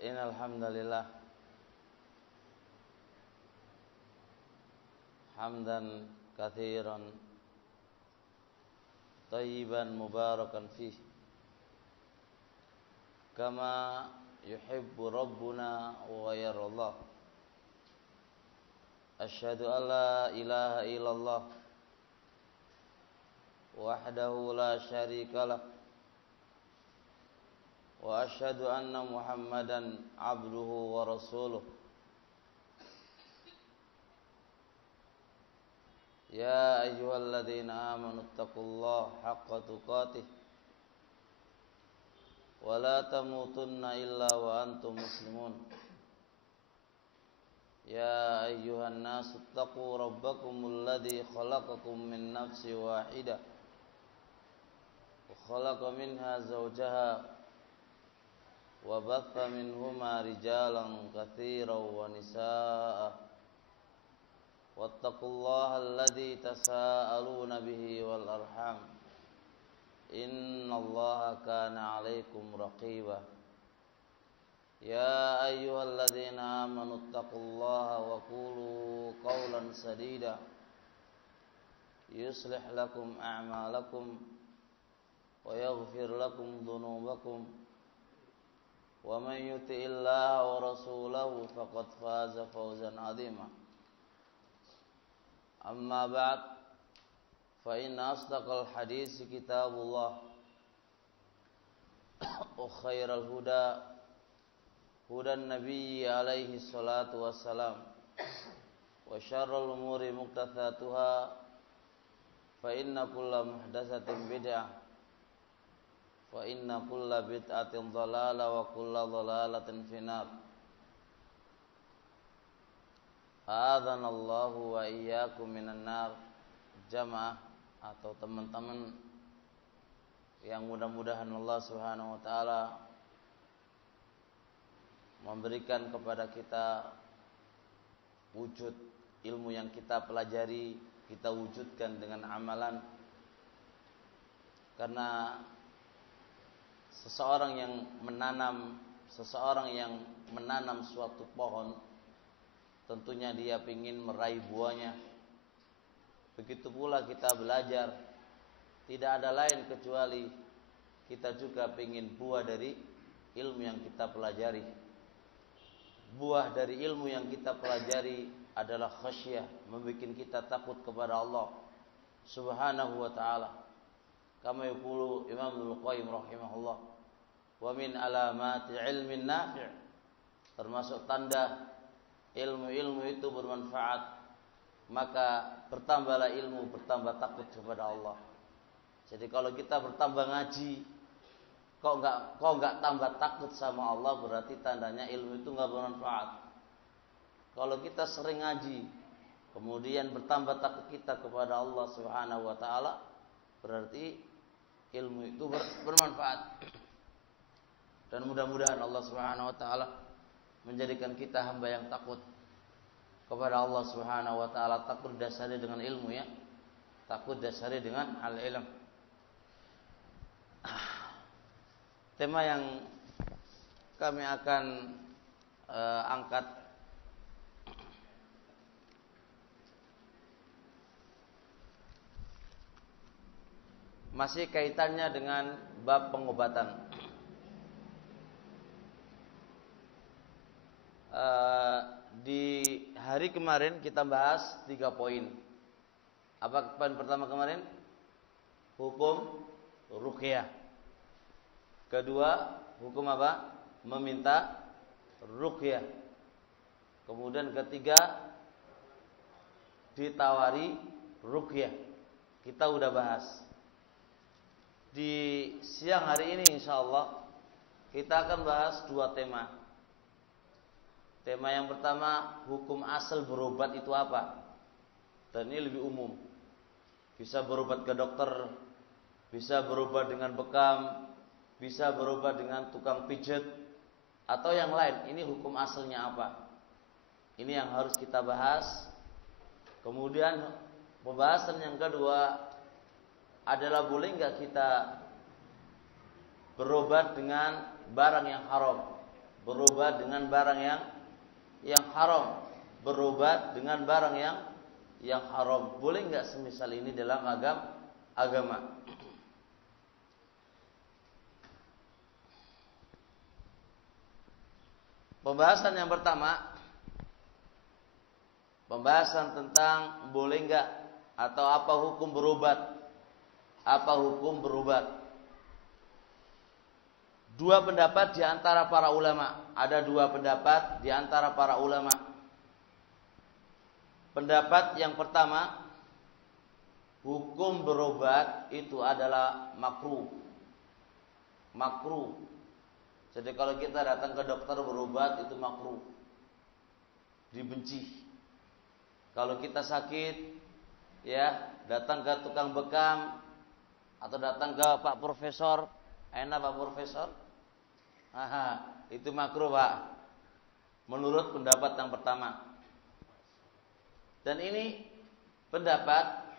Innal hamdalillah hamdan katsiran thayyiban mubarakan fih kama yuhibbu rabbuna wa yarallah. Asyhadu an la ilaha illallah wahdahu la syarikalah wa asyhadu anna Muhammadan abduhu wa rasuluh. Ya ayyuhalladzina amanu taqullaha haqqa tuqatih wa la tamutunna illa wa antum muslimun. Ya ayyuhan nasu taqu rabbakumul ladzi khalaqakum min nafsin wahidah wa khalaqa minha zawjaha wa batha minhuma rijalan katsiran wa nisaa'a wattaqullaha alladzi tasaaluna bihi wal arham innallaha kana 'alaikum raqiba. Ya ayyuhalladzina amanu taqullaha wa qulu qawlan sadida yuslih lakum a'malakum wa yaghfir lakum dhunubakum wa man yuti'illaha wa rasulahu faqad faza fawzan 'azima. Amma ba'd, fa inna asdaqal hadits kitabullah wa khairal huda hudan nabiyyi alaihi salatu wassalam wa syarrul umuri muhdatsatuha fa inna kulla muhdatsatin bid'ah wa inna kulla bid'atin dhalalah wa kulla dhalalatin finnar. A'adzanallahu wa iyyakum minan nar. Jamaah atau teman-teman yang mudah-mudahan Allah Subhanahu wa taala memberikan kepada kita wujud ilmu yang kita pelajari, kita wujudkan dengan amalan. Karena seseorang yang menanam suatu pohon, tentunya dia ingin meraih buahnya. Begitu pula kita belajar, tidak ada lain kecuali kita juga ingin buah dari ilmu yang kita pelajari. Buah dari ilmu yang kita pelajari adalah khasyah, membuat kita takut kepada Allah Subhanahu wa taala. Kama yaqulu Imam Ibnu Qayyim rahimahullah, wa min alamati ilmin nafi', termasuk tanda ilmu-ilmu itu bermanfaat, maka bertambahlah ilmu, bertambah takut kepada Allah. Jadi kalau kita bertambah ngaji, kok enggak tambah takut sama Allah, berarti tandanya ilmu itu enggak bermanfaat. Kalau kita sering ngaji, kemudian bertambah takut kita kepada Allah Subhanahu wa taala, berarti ilmu itu bermanfaat. Dan mudah-mudahan Allah Subhanahu wa taala menjadikan kita hamba yang takut kepada Allah Subhanahu wa taala. Takut dasari dengan ilmu, ya. Takut dasari dengan al-ilm. Tema yang kami akan angkat masih kaitannya dengan bab pengobatan. Di hari kemarin kita bahas 3 poin. Apa poin pertama kemarin? Hukum ruqyah. Kedua, hukum apa? Meminta ruqyah. Kemudian ketiga, ditawari ruqyah. Kita udah bahas. Di siang hari ini insyaallah kita akan bahas 2 tema. Tema yang pertama, hukum asal berobat itu apa? Dan ini lebih umum. Bisa berobat ke dokter, bisa berobat dengan bekam, bisa berobat dengan tukang pijat, atau yang lain. Ini hukum asalnya apa? Ini yang harus kita bahas. Kemudian pembahasan yang kedua adalah boleh enggak kita berobat dengan barang yang haram? berobat dengan barang yang haram, berobat dengan barang yang haram. Boleh nggak semisal ini dalam agama? Pembahasan yang pertama, pembahasan tentang boleh nggak atau apa hukum berobat. Apa hukum berobat? Dua pendapat di antara para ulama. Ada dua pendapat di antara para ulama. Pendapat yang pertama, hukum berobat itu adalah makruh. Makruh. Jadi kalau kita datang ke dokter berobat itu makruh, dibenci. Kalau kita sakit, ya datang ke tukang bekam atau datang ke Pak Profesor, enak Pak Profesor, itu makruh Pak. Menurut pendapat yang pertama. Dan ini pendapat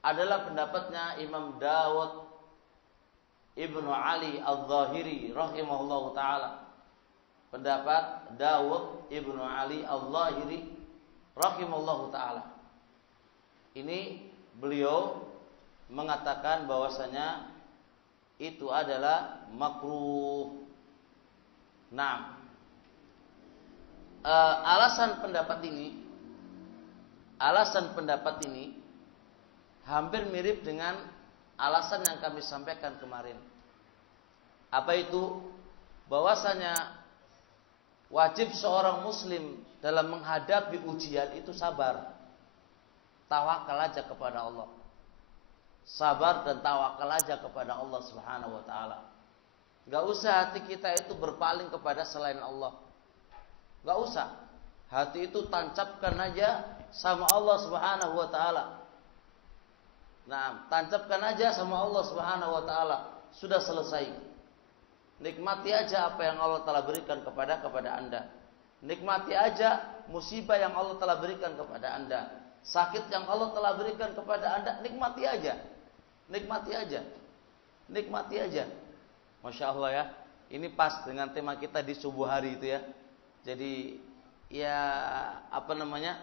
adalah pendapatnya Imam Dawud Ibnu Ali Al-Zahiri rahimahullahu ta'ala. Pendapat Dawud Ibnu Ali Al-Zahiri rahimahullahu ta'ala. Ini beliau mengatakan bahwasanya itu adalah makruh. Nah, alasan pendapat ini hampir mirip dengan alasan yang kami sampaikan kemarin. Apa itu? Bahwasanya wajib seorang muslim dalam menghadapi ujian itu sabar. Tawakal aja kepada Allah. Sabar dan tawakal aja kepada Allah Subhanahu wa taala. Enggak usah hati kita itu berpaling kepada selain Allah. Enggak usah. Hati itu tancapkan aja sama Allah Subhanahu wa taala. Nah, tancapkan aja sama Allah Subhanahu wa taala. Sudah selesai. Nikmati aja apa yang Allah telah berikan kepada Anda. Nikmati aja musibah yang Allah telah berikan kepada Anda. Sakit yang Allah telah berikan kepada Anda, nikmati aja. Nikmati aja. Nikmati aja. Masya Allah ya. Ini pas dengan tema kita di subuh hari itu ya. Jadi ya apa namanya?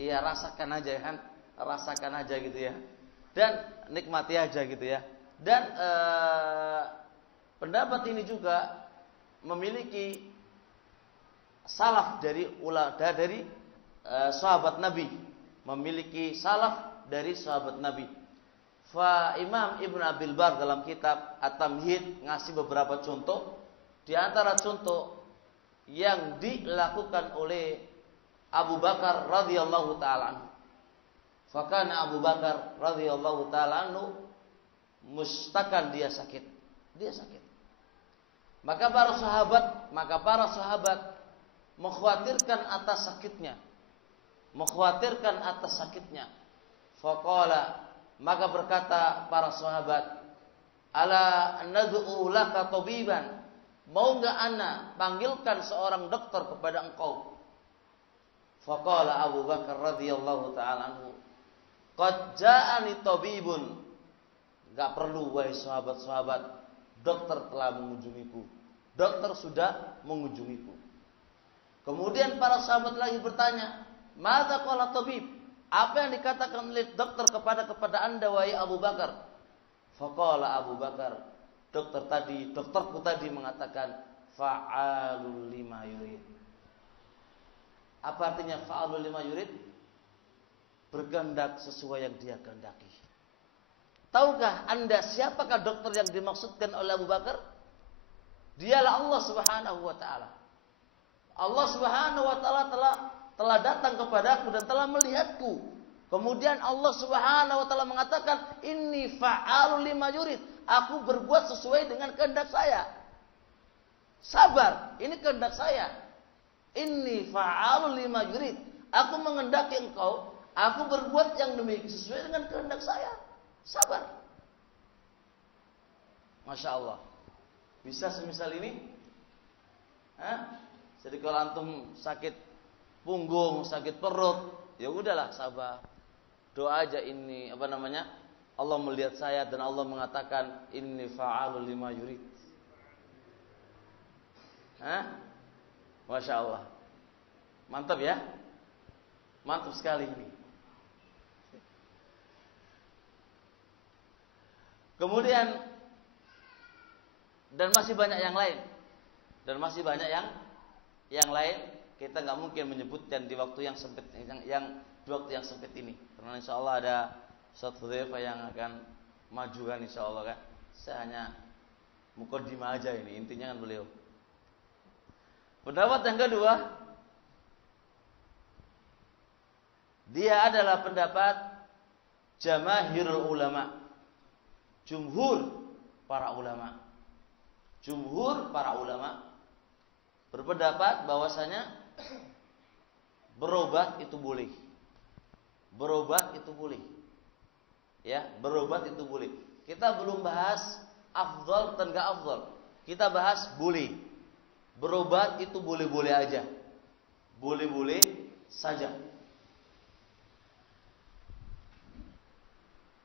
Ya rasakan aja kan. Rasakan aja gitu ya. Dan nikmati aja gitu ya. Dan pendapat ini juga memiliki salaf dari sahabat Nabi, memiliki salaf dari sahabat Nabi. Fa Imam Ibn Abil Bar dalam kitab At-Tamhid ngasih beberapa contoh. Di antara contoh yang dilakukan oleh Abu Bakar radhiyallahu taala anhu. Fakana Abu Bakar radhiyallahu taala anhu mustakan, dia sakit. Maka para sahabat mengkhawatirkan atas sakitnya. Faqala, maka berkata para sahabat, ala nad'u laka tabiban, mau enggak ana panggilkan seorang dokter kepada engkau? Faqala Abu Bakar radhiyallahu taala anhu, qad ja'ani tabibun, enggak perlu wahai sahabat-sahabat, dokter telah mengunjungiku. Dokter sudah mengunjungiku. Kemudian para sahabat lagi bertanya, "Madza qala tabib?" Apa yang dikatakan oleh dokter kepada Anda wahai Abu Bakar? Faqala Abu Bakar, dokterku tadi mengatakan fa'alul lima yurid. Apa artinya fa'alul lima yurid? Berkehendak sesuai yang dia kehendaki. Tahukah Anda siapakah dokter yang dimaksudkan oleh Abu Bakar? Dialah Allah Subhanahu wa taala. Allah Subhanahu wa taala telah datang kepadaku dan telah melihatku. Kemudian Allah Subhanahu wa taala mengatakan, "Inni fa'alul lima yurid." Aku berbuat sesuai dengan kehendak saya. Sabar, ini kehendak saya. Inni fa'alul lima yurid. Aku menghendaki engkau, aku berbuat yang demikian sesuai dengan kehendak saya. Sabar. Masya Allah. Bisa semisal ini? Jadi kalau antum sakit punggung, sakit perut, ya udahlah sabar. Doa aja ini Allah melihat saya dan Allah mengatakan inni fa'alul lima yurid. Masya Allah. Mantap ya. Mantap sekali ini. Kemudian dan masih banyak yang lain. Dan masih banyak yang lain. Kita nggak mungkin menyebutkan di waktu yang sempit, di waktu yang sempit ini. Karena insya Allah ada suatu Hudzaifah yang akan maju kan insya Allah kan. Saya hanya mukaddimah aja ini, intinya kan beliau. Pendapat yang kedua, dia adalah pendapat jamaahirul ulama, jumhur para ulama. Jumhur para ulama berpendapat bahwasanya berobat itu boleh. Berobat itu boleh. Ya, berobat itu boleh. Kita belum bahas afdal dan enggak afdal. Kita bahas boleh. Berobat itu boleh-boleh aja. Boleh-boleh saja.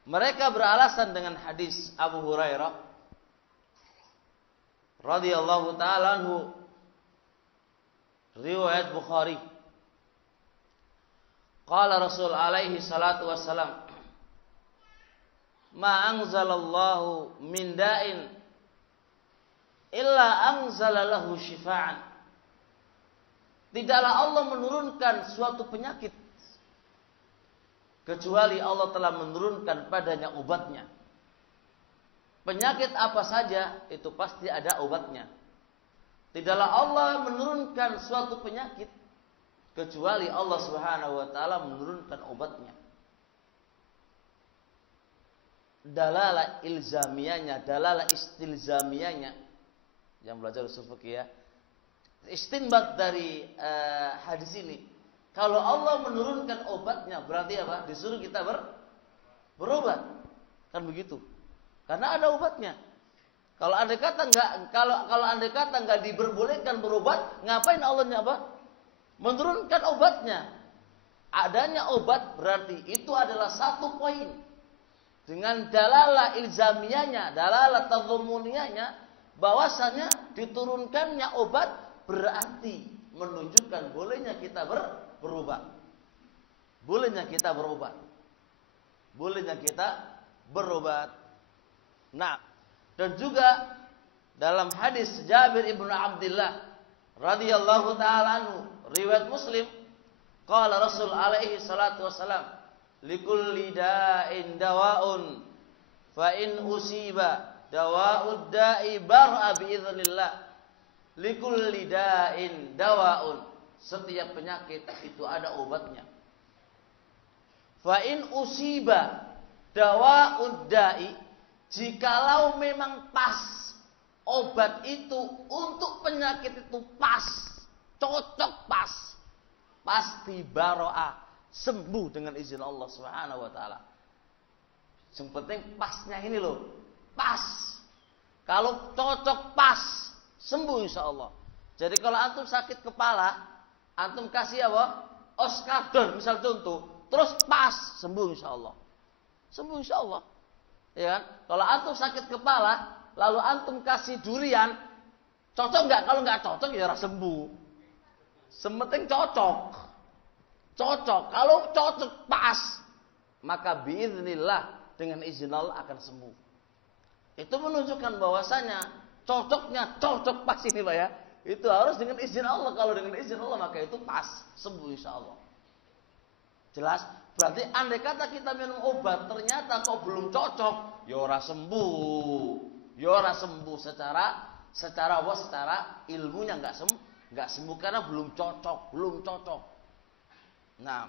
Mereka beralasan dengan hadis Abu Hurairah radhiyallahu taala anhu, riwayat Bukhari. Qala Rasul alaihi salatu wassalam, ma anzalallahu min da'in illa anzala lahu syifaan. Tidaklah Allah menurunkan suatu penyakit kecuali Allah telah menurunkan padanya obatnya. Penyakit apa saja itu pasti ada obatnya. Tidaklah Allah menurunkan suatu penyakit kecuali Allah Subhanahu wa taala menurunkan obatnya. Dalalah ilzamiyahnya, dalalah istilzamiyahnya, yang belajar usul fikih ya, istinbat dari hadis ini, kalau Allah menurunkan obatnya berarti apa? Disuruh kita berobat, kan begitu? Karena ada obatnya. Kalau andai kata nggak diperbolehkan berobat, ngapain Allah apa? Menurunkan obatnya. Adanya obat berarti itu adalah satu poin. Dengan dalalah ilzamiyahnya, dalalah tadzamuniyahnya, bahwasanya diturunkannya obat berarti menunjukkan bolehnya kita berobat. Bolehnya kita berobat. Bolehnya kita berobat. Nah, dan juga dalam hadis Jabir ibnu Abdullah radhiyallahu taala anhu, riwayat Muslim, qala Rasul alaihi salatu wasalam, likulli da'in dawa'un fa in usiba dawa'ud da'i bar'a bi'iznillah. Likulli da'in dawa'un. Setiap penyakit itu ada obatnya. Fa in usiba dawa'ud da'i, jikalau memang pas obat itu untuk penyakit itu pas, cocok pas, pasti baro'ah, sembuh dengan izin Allah Subhanahu wa taala. Yang penting pasnya ini loh. Pas. Kalau cocok pas, sembuh insya Allah. Jadi kalau antum sakit kepala, antum kasih apa? Oskadon misal contoh, terus pas, sembuh insya Allah. Sembuh insya Allah. Ya kan? Kalau antum sakit kepala, lalu antum kasih durian, cocok nggak? Kalau nggak cocok ya harus sembuh. Sementing cocok. Cocok. Kalau cocok pas, maka biiznillah dengan izin Allah akan sembuh. Itu menunjukkan bahwasanya cocoknya cocok pas ini Pak ya. Itu harus dengan izin Allah. Kalau dengan izin Allah maka itu pas, sembuh insya Allah. Jelas? Berarti andai kata kita minum obat ternyata kok belum cocok, ya ora sembuh. Ya ora sembuh secara ilmunya enggak sembuh karena belum cocok. Nah.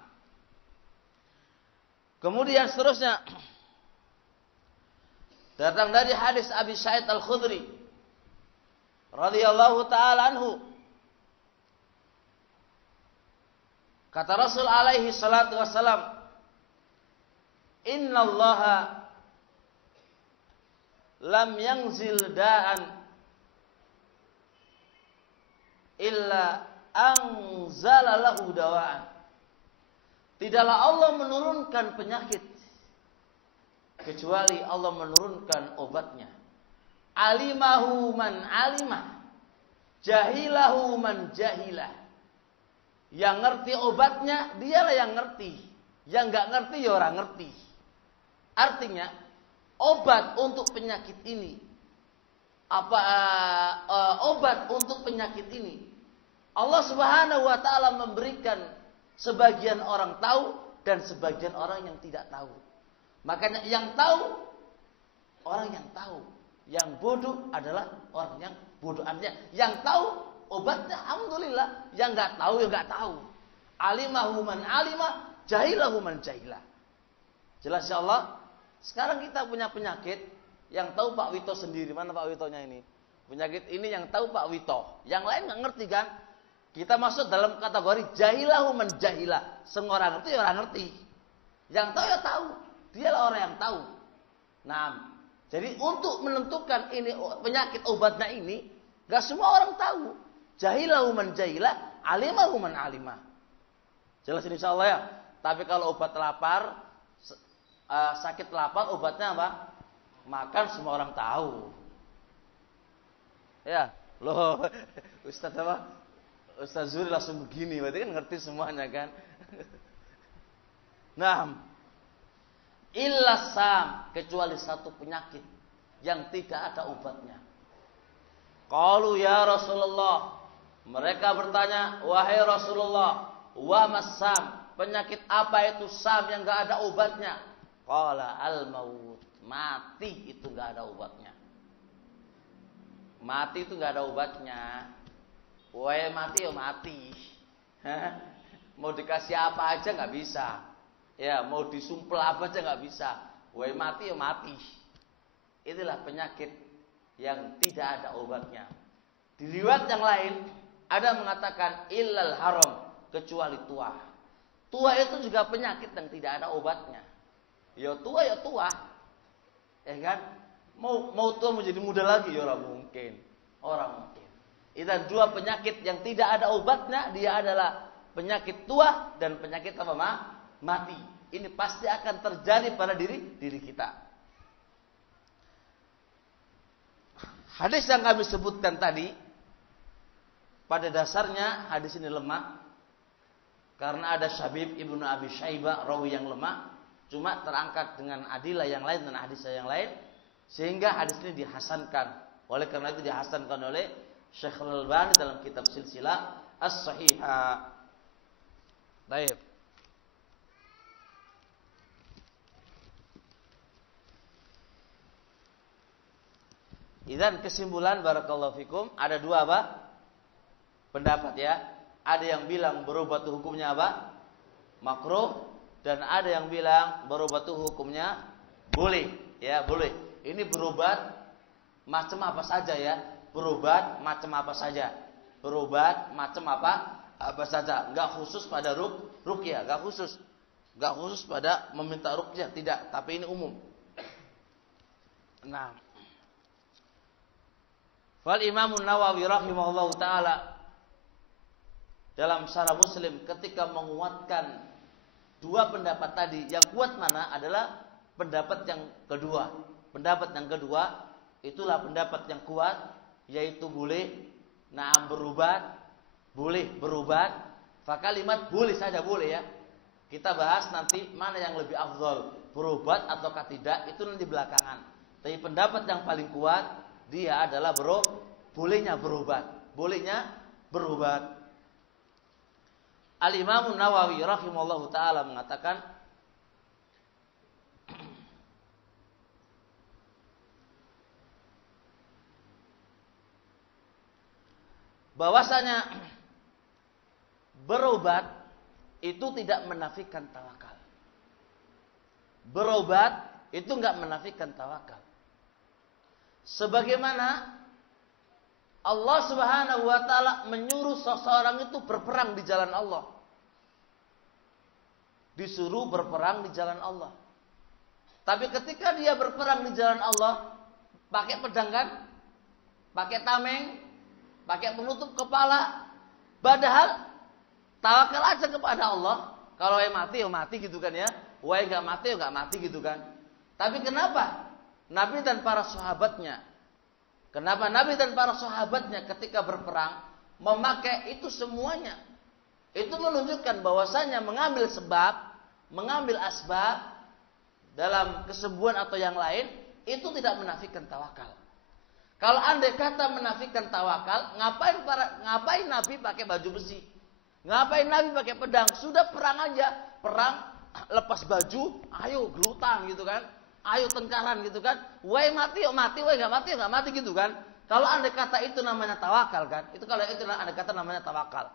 Kemudian seterusnya datang dari hadis Abi Sa'id Al-Khudri radhiyallahu taala anhu, kata Rasul alaihi salatu wassalam, innallaha lam yanzil da'an illa anzala lahu dawa'an. Tidaklah Allah menurunkan penyakit kecuali Allah menurunkan obatnya. Alimahu man alimah. Jahilahu man jahilah. Yang ngerti obatnya, dialah yang ngerti. Yang nggak ngerti, ya orang ngerti. Artinya, obat untuk penyakit ini, obat untuk penyakit ini, Allah Subhanahu wa Ta'ala memberikan sebagian orang tahu dan sebagian orang yang tidak tahu. Makanya yang tahu, orang yang tahu. Yang bodoh adalah orang yang bodoh. Artinya, yang tahu obatnya, alhamdulillah. Yang nggak tahu, ya nggak tahu. Alimahu man alimah, jahilahu man jahilah. Jelas ya Allah. Sekarang kita punya penyakit yang tahu Pak Wito sendiri. Mana Pak Witonya ini? Penyakit ini yang tahu Pak Wito. Yang lain nggak ngerti kan? Kita masuk dalam kategori jahilahu man jahilah. Semua orang ngerti, ya orang ngerti. Yang tahu ya tahu. Dialah orang yang tahu. Nah, jadi untuk menentukan ini penyakit obatnya ini, gak semua orang tahu. Jahilahu man jahilah, alimahu man alimah. Jelas ini insyaallah ya. Tapi kalau obat lapar, sakit lapar obatnya apa? Makan, semua orang tahu. Ya, loh, Ustaz apa? Ustaz Zuri langsung begini, berarti kan ngerti semuanya kan? Nah, illa sam, kecuali satu penyakit yang tidak ada obatnya. Qalu ya Rasulullah, mereka bertanya, wahai Rasulullah, wa masam, penyakit apa itu sam yang enggak ada obatnya? Qala al-maut, mati itu enggak ada obatnya. Mati itu enggak ada obatnya. Wahai mati ya mati. Mau dikasih apa aja enggak bisa. Ya, mau disumpel apa aja enggak bisa. Wahai mati ya mati. Itulah penyakit yang tidak ada obatnya. Di riwayat yang lain ada mengatakan illal haram, kecuali tua. Tua itu juga penyakit yang tidak ada obatnya. Ya tua ya tua. Ya kan? Mau tua menjadi muda lagi ya orang mungkin. Orang mungkin. Itu dua penyakit yang tidak ada obatnya, dia adalah penyakit tua dan penyakit apa? Mati. Ini pasti akan terjadi pada diri kita. Hadis yang kami sebutkan tadi, pada dasarnya hadis ini lemah. Karena ada Syabib Ibnu Abi Syaibah, rawi yang lemah. Cuma terangkat dengan adilah yang lain dan hadis yang lain. Sehingga hadis ini dihasankan. Oleh karena itu dihasankan oleh Syekh Al-Albani dalam kitab Silsilah As-Sahihah. Baik. Dan kesimpulan barakallahu fikum, ada dua apa? Pendapat ya. Ada yang bilang berobat itu hukumnya apa? Makruh, dan ada yang bilang berobat itu hukumnya boleh, ya, boleh. Ini berobat macam apa saja ya. Berobat macam apa saja. Berobat macam apa saja. Enggak khusus pada ruqyah, enggak khusus. Enggak khusus pada meminta ruqyah, tidak, tapi ini umum. Nah, Fal Imam Nawawi rahimahullahu taala dalam Syarah Muslim ketika menguatkan dua pendapat tadi, yang kuat mana adalah pendapat yang kedua. Pendapat yang kedua itulah pendapat yang kuat, yaitu boleh berobat, boleh berobat. Fakalimat boleh saja boleh ya. Kita bahas nanti mana yang lebih afdal, berobat ataukah tidak, itu nanti belakangan. Tapi pendapat yang paling kuat dia adalah bolehnya berobat. Bolehnya berobat. Al-Imam Nawawi rahimahullahu taala mengatakan bahwasanya berobat itu tidak menafikan tawakal. Berobat itu enggak menafikan tawakal. Sebagaimana Allah Subhanahu wa taala menyuruh seseorang itu berperang di jalan Allah. Disuruh berperang di jalan Allah. Tapi ketika dia berperang di jalan Allah, pakai pedang kan? Pakai tameng, pakai penutup kepala. Padahal tawakal aja kepada Allah. Kalau yang mati ya mati gitu kan ya. Wah enggak mati ya enggak mati gitu kan. Tapi kenapa Nabi dan para sahabatnya Kenapa Nabi dan para sahabatnya ketika berperang memakai itu semuanya? Itu menunjukkan bahwasanya mengambil sebab, mengambil asbab dalam kesembuhan atau yang lain itu tidak menafikan tawakal. Kalau andai kata menafikan tawakal, ngapain Nabi pakai baju besi? Ngapain Nabi pakai pedang? Sudah perang aja, perang lepas baju, ayo gelutan gitu kan? Ayo tengkaran gitu kan? Woi mati yuk mati, woi nggak mati gitu kan? Kalau andai kata itu namanya tawakal kan? Itu kalau itu andai kata namanya tawakal.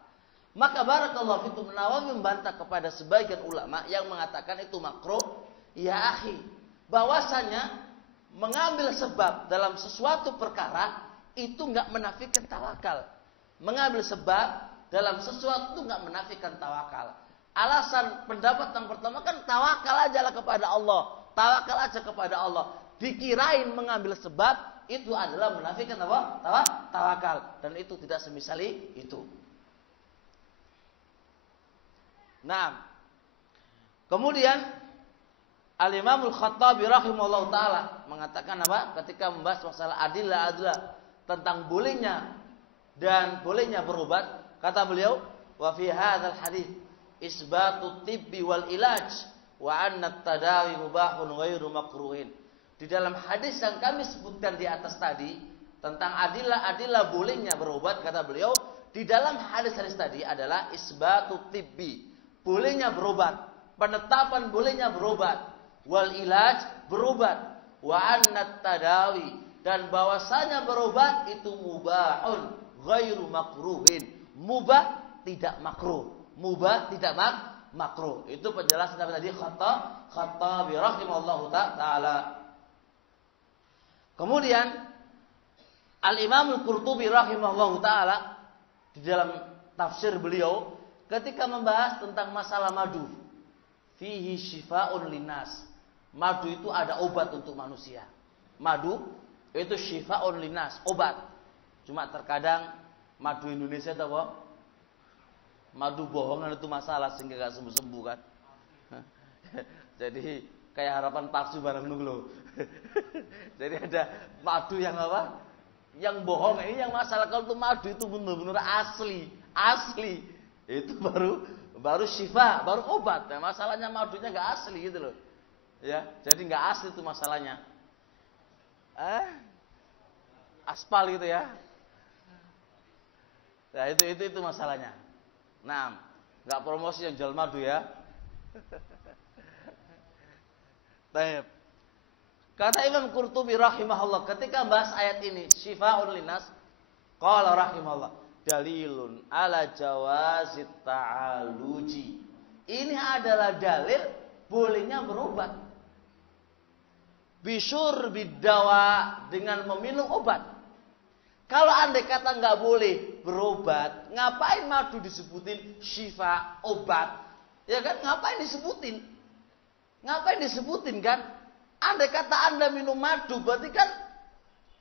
Maka barakallahu fikum, Nawawi membantah kepada sebagian ulama yang mengatakan itu makruh. Ya akhi, bahwasanya mengambil sebab dalam sesuatu perkara itu nggak menafikan tawakal. Mengambil sebab dalam sesuatu itu nggak menafikan tawakal. Alasan pendapat yang pertama kan tawakal aja lah kepada Allah. Tawakal aja kepada Allah. Dikirain mengambil sebab itu adalah menafikan apa? Tawakal. Dan itu tidak semisali itu. Nah, kemudian Al-Imamul Khattabi rahimahullah ta'ala mengatakan apa? Ketika membahas masalah adillah tentang bolehnya dan bolehnya berobat, kata beliau, wa fi hadzal hadits isbatut tibbi wal ilaj wa anna at-tadawi mubahun ghairu makruhin. Di dalam hadis yang kami sebutkan di atas tadi tentang adillah bolehnya berobat, kata beliau, di dalam hadis-hadis tadi adalah isbatut tibbi, bolehnya berobat, penetapan bolehnya berobat, wal ilaj berobat, wa anna at-tadawi, dan bahwasanya berobat itu mubahun ghairu makruhin, mubah tidak makruh, mubah tidak makruh. Itu penjelasan tadi Khattabi rahimallahu taala. Kemudian Al-Imam Al-Qurtubi rahimahullahu taala di dalam tafsir beliau ketika membahas tentang masalah madu, fihi syifaun linnas. Madu itu ada obat untuk manusia. Madu itu syifaun linnas, obat. Cuma terkadang madu Indonesia itu apa? Madu bohongan itu masalah sehingga gak sembuh-sembuh kan. Jadi kayak harapan palsu barang nunggu. Jadi ada madu yang apa? Yang bohong. Ini yang masalah kalau itu madu itu benar-benar asli. Itu baru syifa, baru obat. Nah, masalahnya madunya gak asli gitu loh. Ya, jadi gak asli itu masalahnya. Aspal gitu ya. Nah, itu masalahnya. Nah, nggak promosi yang jual madu ya. Baik. Kata Imam Qurtubi rahimahullah ketika bahas ayat ini, syifaa'un linnas, qala rahimahullah, dalilun ala jawazit ta'aluji. Ini adalah dalil bolehnya berobat. Bisyur bidawa, dengan meminum obat. Kalau andai kata nggak boleh berobat, ngapain madu disebutin syifa, obat? Ya kan, ngapain disebutin? Ngapain disebutin kan? Andai kata Anda minum madu, berarti kan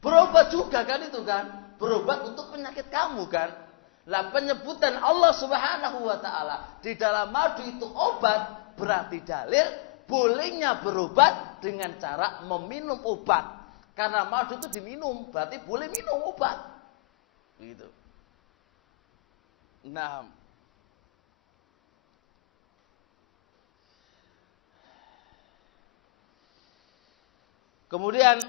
berobat juga kan itu kan? Berobat untuk penyakit kamu kan? Lah penyebutan Allah Subhanahu wa taala di dalam madu itu obat, berarti dalil bolehnya berobat dengan cara meminum obat. Karena madu itu diminum, berarti boleh minum obat. Gitu. Nah, kemudian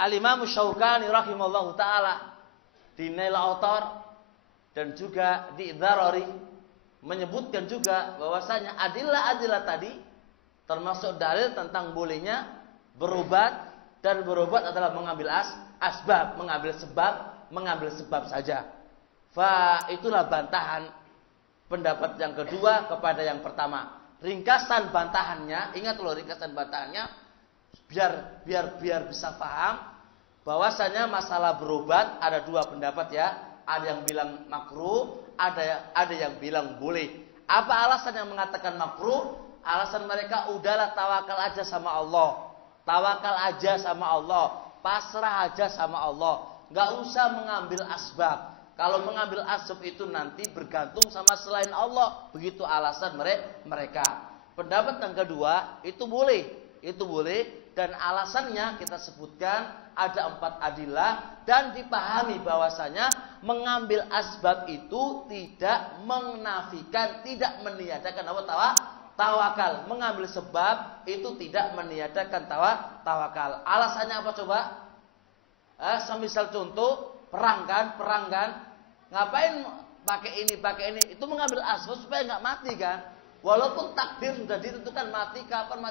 Al-Imam Syaukani rahimahullahu taala di Nail Autar dan juga di Dzarari menyebutkan juga bahwasanya adillah tadi termasuk dalil tentang bolehnya berobat, dan berobat adalah mengambil asbab, mengambil sebab saja. Itulah bantahan pendapat yang kedua kepada yang pertama. Ringkasan bantahannya, ingat loh ringkasan bantahannya, biar bisa paham bahwasanya masalah berobat ada dua pendapat ya. Ada yang bilang makruh, ada yang bilang boleh. Apa alasan yang mengatakan makruh? Alasan mereka udahlah tawakal aja sama Allah. Tawakal aja sama Allah. Pasrah aja sama Allah. Gak usah mengambil asbab. Kalau mengambil asbab itu nanti bergantung sama selain Allah. Begitu alasan mereka. Pendapat yang kedua itu boleh. Itu boleh dan alasannya kita sebutkan ada 4 adillah dan dipahami bahwasanya mengambil asbab itu tidak menafikan, tidak meniadakan apa tawakal. Mengambil sebab itu tidak meniadakan tawakal. Alasannya apa coba? Semisal contoh perang kan? Ngapain pakai ini? Itu mengambil asbab supaya nggak mati kan? Walaupun takdir sudah ditentukan mati kapan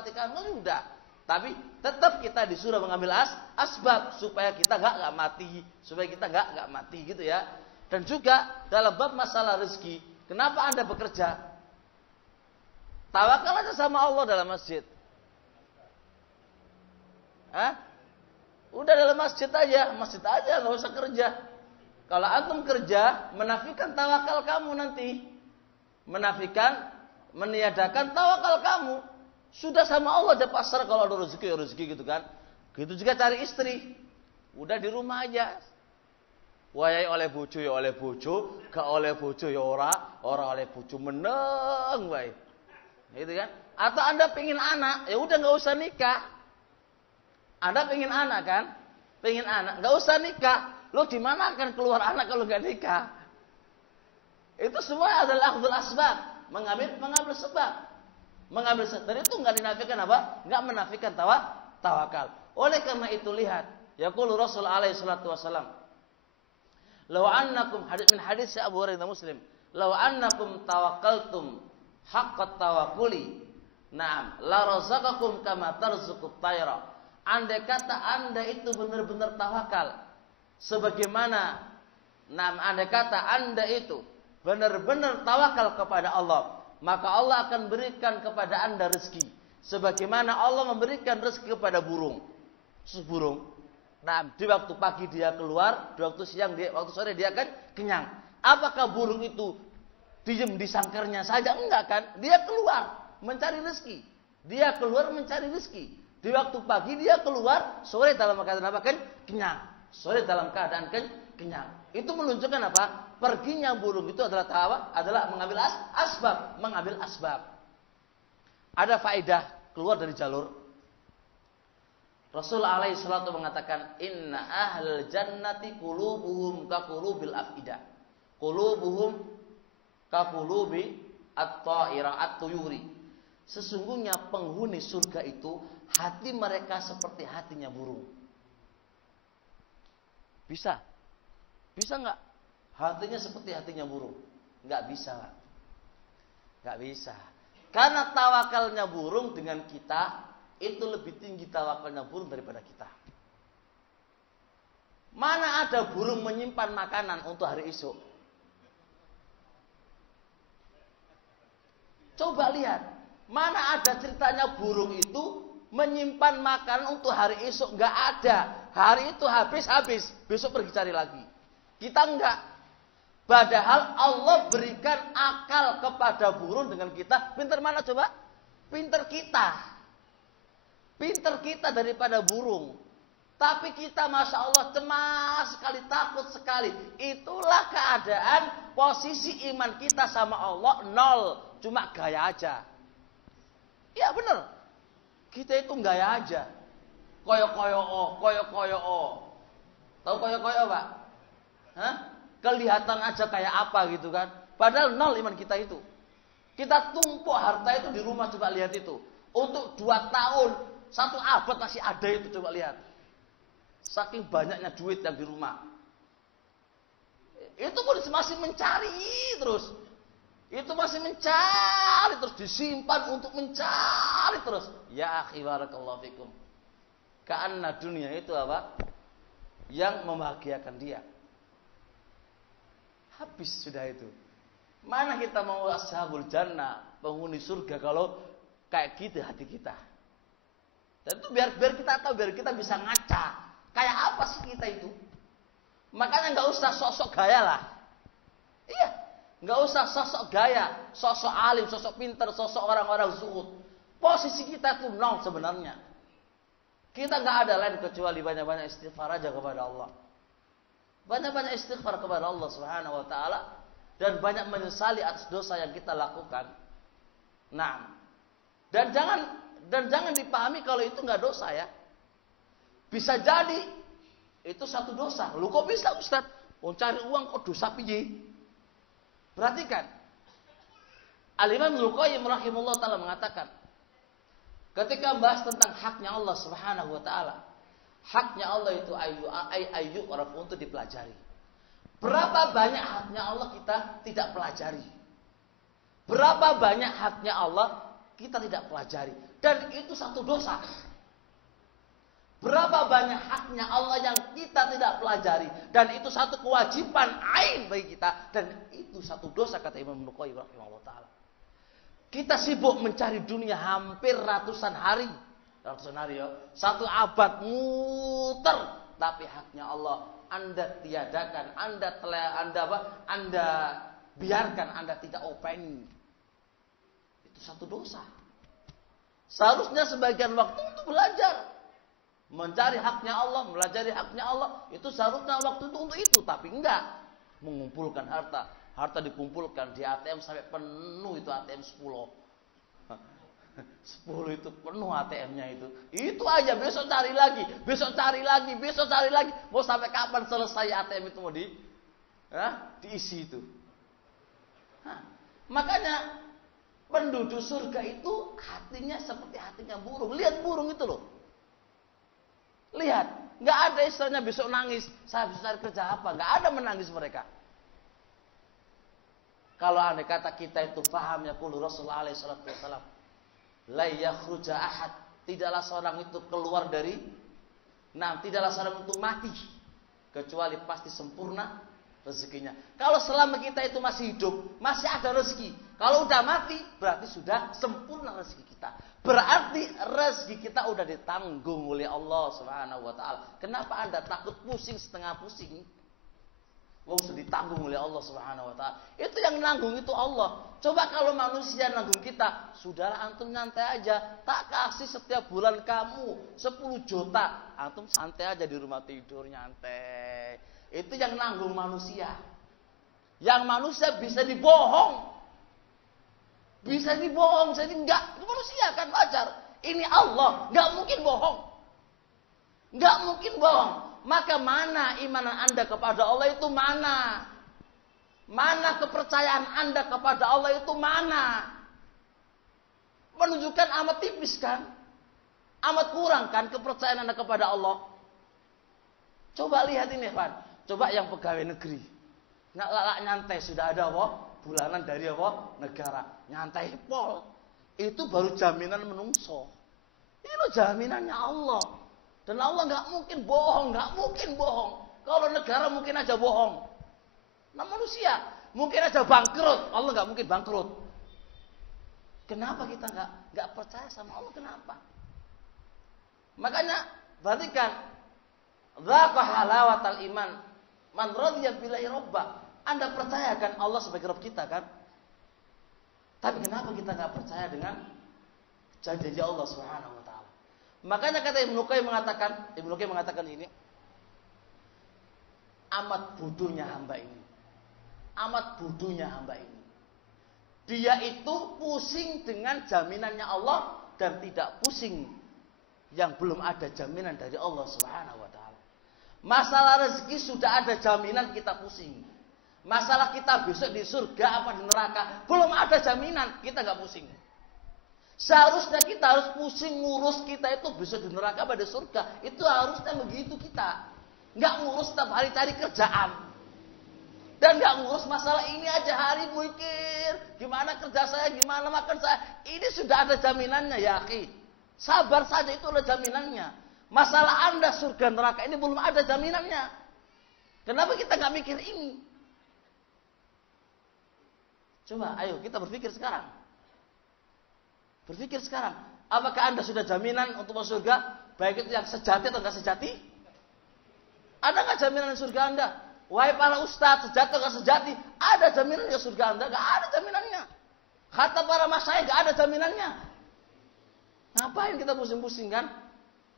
sudah. Tapi tetap kita disuruh mengambil asbab supaya kita nggak mati, gitu ya. Dan juga dalam bab masalah rezeki, kenapa Anda bekerja? Tawakal aja sama Allah dalam masjid. Udah dalam masjid aja, nggak usah kerja. Kalau antum kerja, menafikan tawakal kamu nanti, meniadakan tawakal kamu. Sudah sama Allah aja pasrah, kalau ada rezeki gitu kan. Gitu juga cari istri. Udah di rumah aja. Wayai oleh bojo ya oleh bojo, gak oleh bojo ya ora oleh bojo meneng wae. Gitu kan? Atau Anda pengen anak, ya udah enggak usah nikah. Anda pengen anak kan? Enggak usah nikah. Lo di mana akan keluar anak kalau enggak nikah? Itu semua adalah akhdul asbab, mengambil sebab. Dan itu enggak dinafikan apa? Enggak menafikan tawakal. Oleh karena itu lihat, yaqulu Rasul alaihi salatu wasalam, "Law annakum hadits min hadits Abu Hurairah Muslim, law annakum tawakkaltum haqqat tawakkuli, na'am, la razaqakum kama tarzuqut tayra." Andai kata Anda itu benar-benar tawakal sebagaimana andai kata Anda itu benar-benar tawakal kepada Allah, maka Allah akan berikan kepada Anda rezeki sebagaimana Allah memberikan rezeki kepada burung. Di waktu pagi dia keluar, di waktu siang waktu sore dia akan kenyang. Apakah burung itu diam di sangkarnya saja? Enggak kan? Dia keluar mencari rezeki. Di waktu pagi dia keluar, sore dalam keadaan apa? Kenyang. Kenyang. Itu menunjukkan apa? Perginya burung itu adalah mengambil asbab. Ada faedah keluar dari jalur. Rasul alaihi salatu mengatakan, "Inna ahlal jannati qulubuhum kaqulubil afidah." Qulubuhum kaqulubi at-ta'ira at-tuyuri. Sesungguhnya penghuni surga itu hati mereka seperti hatinya burung. Bisa enggak? Hatinya seperti hatinya burung. Enggak bisa. Karena tawakalnya burung dengan kita itu lebih tinggi tawakalnya burung daripada kita. Mana ada burung menyimpan makanan untuk hari esok? Coba lihat. Mana ada ceritanya burung itu menyimpan makanan untuk hari esok? Enggak ada. Hari itu habis, besok pergi cari lagi. Kita enggak. Padahal Allah berikan akal kepada burung dengan kita. Pintar mana coba? Pintar kita daripada burung. Tapi kita Masya Allah cemas sekali, takut sekali. Itulah keadaan posisi iman kita sama Allah nol. Cuma gaya aja. Ya benar. Kita itu gaya aja. Koyo-koyo. Tahu koyo-koyo Pak? Kelihatan aja kayak apa gitu kan. Padahal nol iman kita itu. Kita tumpuk harta itu di rumah, coba lihat itu. Untuk 2 tahun, 1 abad masih ada itu, coba lihat. Saking banyaknya duit yang di rumah. Itu pun masih mencari terus. Disimpan untuk mencari terus. Ya akhi barakallahu fikum. Karena dunia itu apa? Yang membahagiakan dia. Habis sudah itu. Mana kita mau ashabul jannah, penghuni surga kalau kayak gitu hati kita. Dan itu biar kita tahu, biar kita bisa ngaca. Kayak apa sih kita itu? Makanya nggak usah sosok gaya lah. Iya, nggak usah sosok gaya, sosok alim, sosok pintar, sosok orang-orang zuhud. Posisi kita itu nol sebenarnya. Kita nggak ada lain kecuali banyak-banyak istighfar aja kepada Allah. Banyak-banyak istighfar kepada Allah Subhanahu wa taala dan banyak menyesali atas dosa yang kita lakukan. Nah, dan Dan jangan dipahami kalau itu nggak dosa ya. Bisa jadi itu satu dosa. Lu kok bisa Ustaz? Oh, cari uang kok dosa piye? Perhatikan. Al-Imam Ibnu Qayyim rahimahullah taala mengatakan, ketika membahas tentang haknya Allah Subhanahu wa taala, haknya Allah itu ayu untuk dipelajari. Berapa banyak haknya Allah kita tidak pelajari? Berapa banyak haknya Allah kita tidak pelajari? Dan itu satu dosa. Berapa banyak haknya Allah yang kita tidak pelajari, dan itu satu kewajiban ain bagi kita, dan itu satu dosa, kata Imam Ibnu Qayyim rahimahullah taala. Kita sibuk mencari dunia hampir ratusan hari ya, satu abad muter, tapi haknya Allah Anda tiadakan, Anda biarkan, Anda tidak openi. Itu satu dosa. Seharusnya sebagian waktu untuk belajar, mencari haknya Allah, melajari haknya Allah, itu seharusnya waktu itu untuk itu, tapi enggak. Mengumpulkan harta dikumpulkan di ATM sampai penuh, itu ATM 10 itu penuh ATM-nya itu. Itu aja, besok cari lagi. Mau sampai kapan selesai ATM itu mau diisi itu. Makanya penduduk surga itu hatinya seperti hatinya burung. Lihat burung itu loh. Lihat, nggak ada istilahnya besok nangis, saya bisa cari kerja apa, nggak ada menangis mereka. Kalau andai kata kita itu paham ya qul Rasulullah alaihi salatu wasallam, la yakhruja ahad, tidaklah seorang itu keluar dari, tidaklah seorang itu mati kecuali pasti sempurna rezekinya. Kalau selama kita itu masih hidup, masih ada rezeki. Kalau udah mati, berarti sudah sempurna rezeki kita. Berarti rezeki kita udah ditanggung oleh Allah Subhanahu wa taala. Kenapa Anda takut pusing setengah pusing? Wong sudah ditanggung oleh Allah Subhanahu wa taala. Itu yang nanggung itu Allah. Coba kalau manusia nanggung kita, sudahlah antum nyantai aja. Tak kasih setiap bulan kamu 10 juta. Antum santai aja di rumah tidur nyantai. Itu yang nanggung manusia. Yang manusia bisa dibohong. Bisa dibohong, jadi enggak, itu manusia kan wajar. Ini Allah, enggak mungkin bohong. Enggak mungkin bohong. Maka mana imanan Anda kepada Allah itu mana? Mana kepercayaan Anda kepada Allah itu mana? Menunjukkan amat tipis kan? Amat kurang kan kepercayaan Anda kepada Allah? Coba lihat ini, Pak. Coba yang pegawai negeri. Nyantai sudah ada apa? Bulanan dari apa? Negara. Nyantai pol. Itu baru jaminan menungso. Ini loh jaminannya Allah. Dan Allah nggak mungkin bohong. Kalau negara mungkin aja bohong. Nah manusia mungkin aja bangkrut. Allah nggak mungkin bangkrut. Kenapa kita nggak percaya sama Allah? Kenapa? Makanya perhatikan. Dzaqa halawatal iman. Man radiya billahi robba. Anda percayakan Allah sebagai Rabb kita kan? Tapi kenapa kita nggak percaya dengan janji Allah Subhanahu wa taala? Makanya kata Ibnu Qayyim mengatakan ini, amat bodohnya hamba ini. Dia itu pusing dengan jaminannya Allah dan tidak pusing yang belum ada jaminan dari Allah Subhanahu wa taala. Masalah rezeki sudah ada jaminan, kita pusing. Masalah kita besok di surga apa di neraka, belum ada jaminan, kita nggak pusing. Seharusnya kita harus pusing ngurus kita itu besok di neraka apa di surga. Itu harusnya begitu kita. Nggak ngurus setiap hari cari kerjaan. Dan nggak ngurus masalah ini aja hari mikir. Gimana kerja saya, gimana makan saya. Ini sudah ada jaminannya ya akhi. Sabar saja, itu ada jaminannya. Masalah Anda surga neraka ini belum ada jaminannya. Kenapa kita nggak mikir ini? Coba, ayo kita berpikir sekarang. Apakah Anda sudah jaminan untuk masuk surga? Baik itu yang sejati atau enggak sejati? Ada enggak jaminan surga Anda? Wahai para ustaz, sejati atau enggak sejati? Ada jaminannya surga Anda? Enggak ada jaminannya. Kata para masyayikh enggak ada jaminannya. Ngapain kita pusing-pusing kan?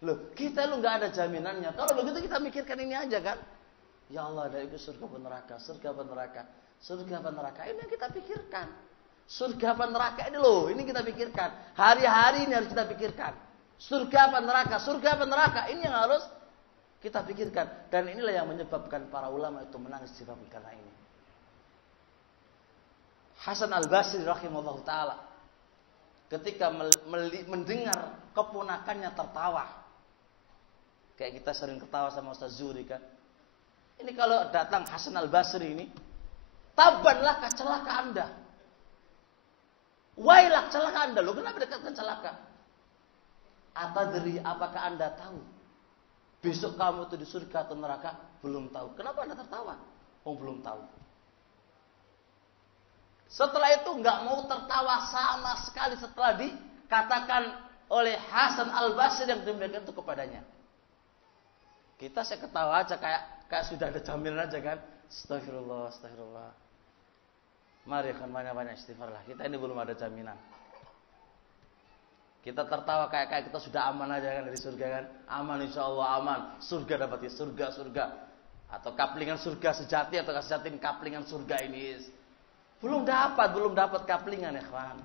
Loh, kita enggak ada jaminannya. Kalau begitu kita mikirkan ini aja kan? Ya Allah, ada itu surga neraka. Ini yang kita pikirkan. Surga apa neraka ini loh, ini kita pikirkan. Hari-hari ini harus kita pikirkan. Surga apa neraka, surga apa neraka, ini yang harus kita pikirkan. Dan inilah yang menyebabkan para ulama itu menangis di bab perkara ini. Hasan Al-Basri rahimahullah ta'ala ketika mendengar keponakannya tertawa. Kayak kita sering ketawa sama Ustaz Zuri kan. Ini kalau datang Hasan Al-Basri ini, tabanlah celaka Anda. Wailak celaka Anda. Loh, kenapa dekatkan celaka? Atadri, apakah Anda tahu besok kamu itu di surga atau neraka? Belum tahu. Kenapa Anda tertawa? Oh, belum tahu. Setelah itu nggak mau tertawa sama sekali setelah dikatakan oleh Hasan Al-Basri yang diberikan itu kepadanya. Kita saya ketawa aja kayak sudah ada jaminan aja kan. Astagfirullah, astagfirullah. Mari kan banyak-banyak istighfar lah. Kita ini belum ada jaminan. Kita tertawa kayak kita sudah aman aja kan dari surga kan. Aman insyaallah aman. Surga dapat ya surga. Atau kaplingan surga sejati atau sejatin kaplingan surga ini. Belum dapat kaplingan ya kawan.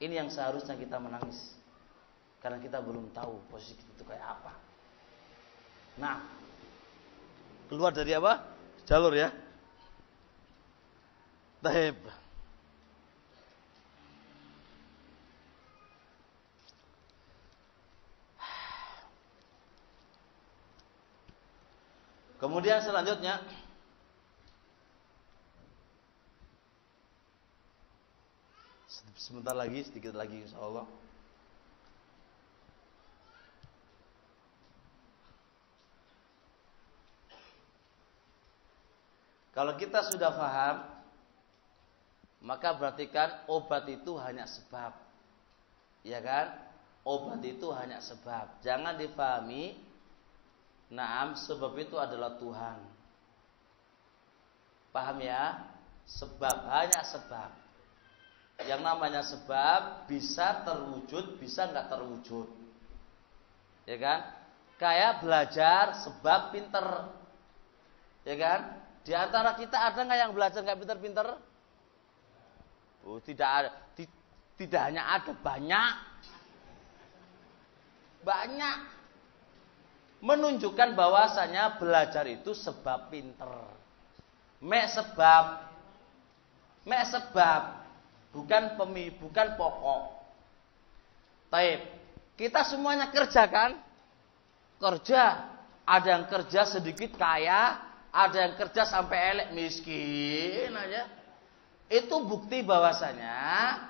Ini yang seharusnya kita menangis. Karena kita belum tahu posisi itu kayak apa. Nah, keluar dari apa? Jalur ya. Taib. Kemudian selanjutnya sebentar lagi, sedikit lagi insyaallah. Kalau kita sudah paham, maka berarti kan obat itu hanya sebab. Ya kan? Obat itu hanya sebab. Jangan difahami, naam, sebab itu adalah Tuhan. Paham ya? Sebab, hanya sebab. Yang namanya sebab bisa terwujud, bisa nggak terwujud. Ya kan? Kayak belajar sebab pinter. Ya kan? Di antara kita ada nggak yang belajar nggak pinter-pinter? Oh, tidak ada. Tidak hanya ada, banyak. Menunjukkan bahwasanya belajar itu sebab pinter. Mek sebab. Bukan pokok. Taib. Kita semuanya kerja kan? Kerja. Ada yang kerja sedikit kaya. Ada yang kerja sampai elek miskin aja. Itu bukti bahwasanya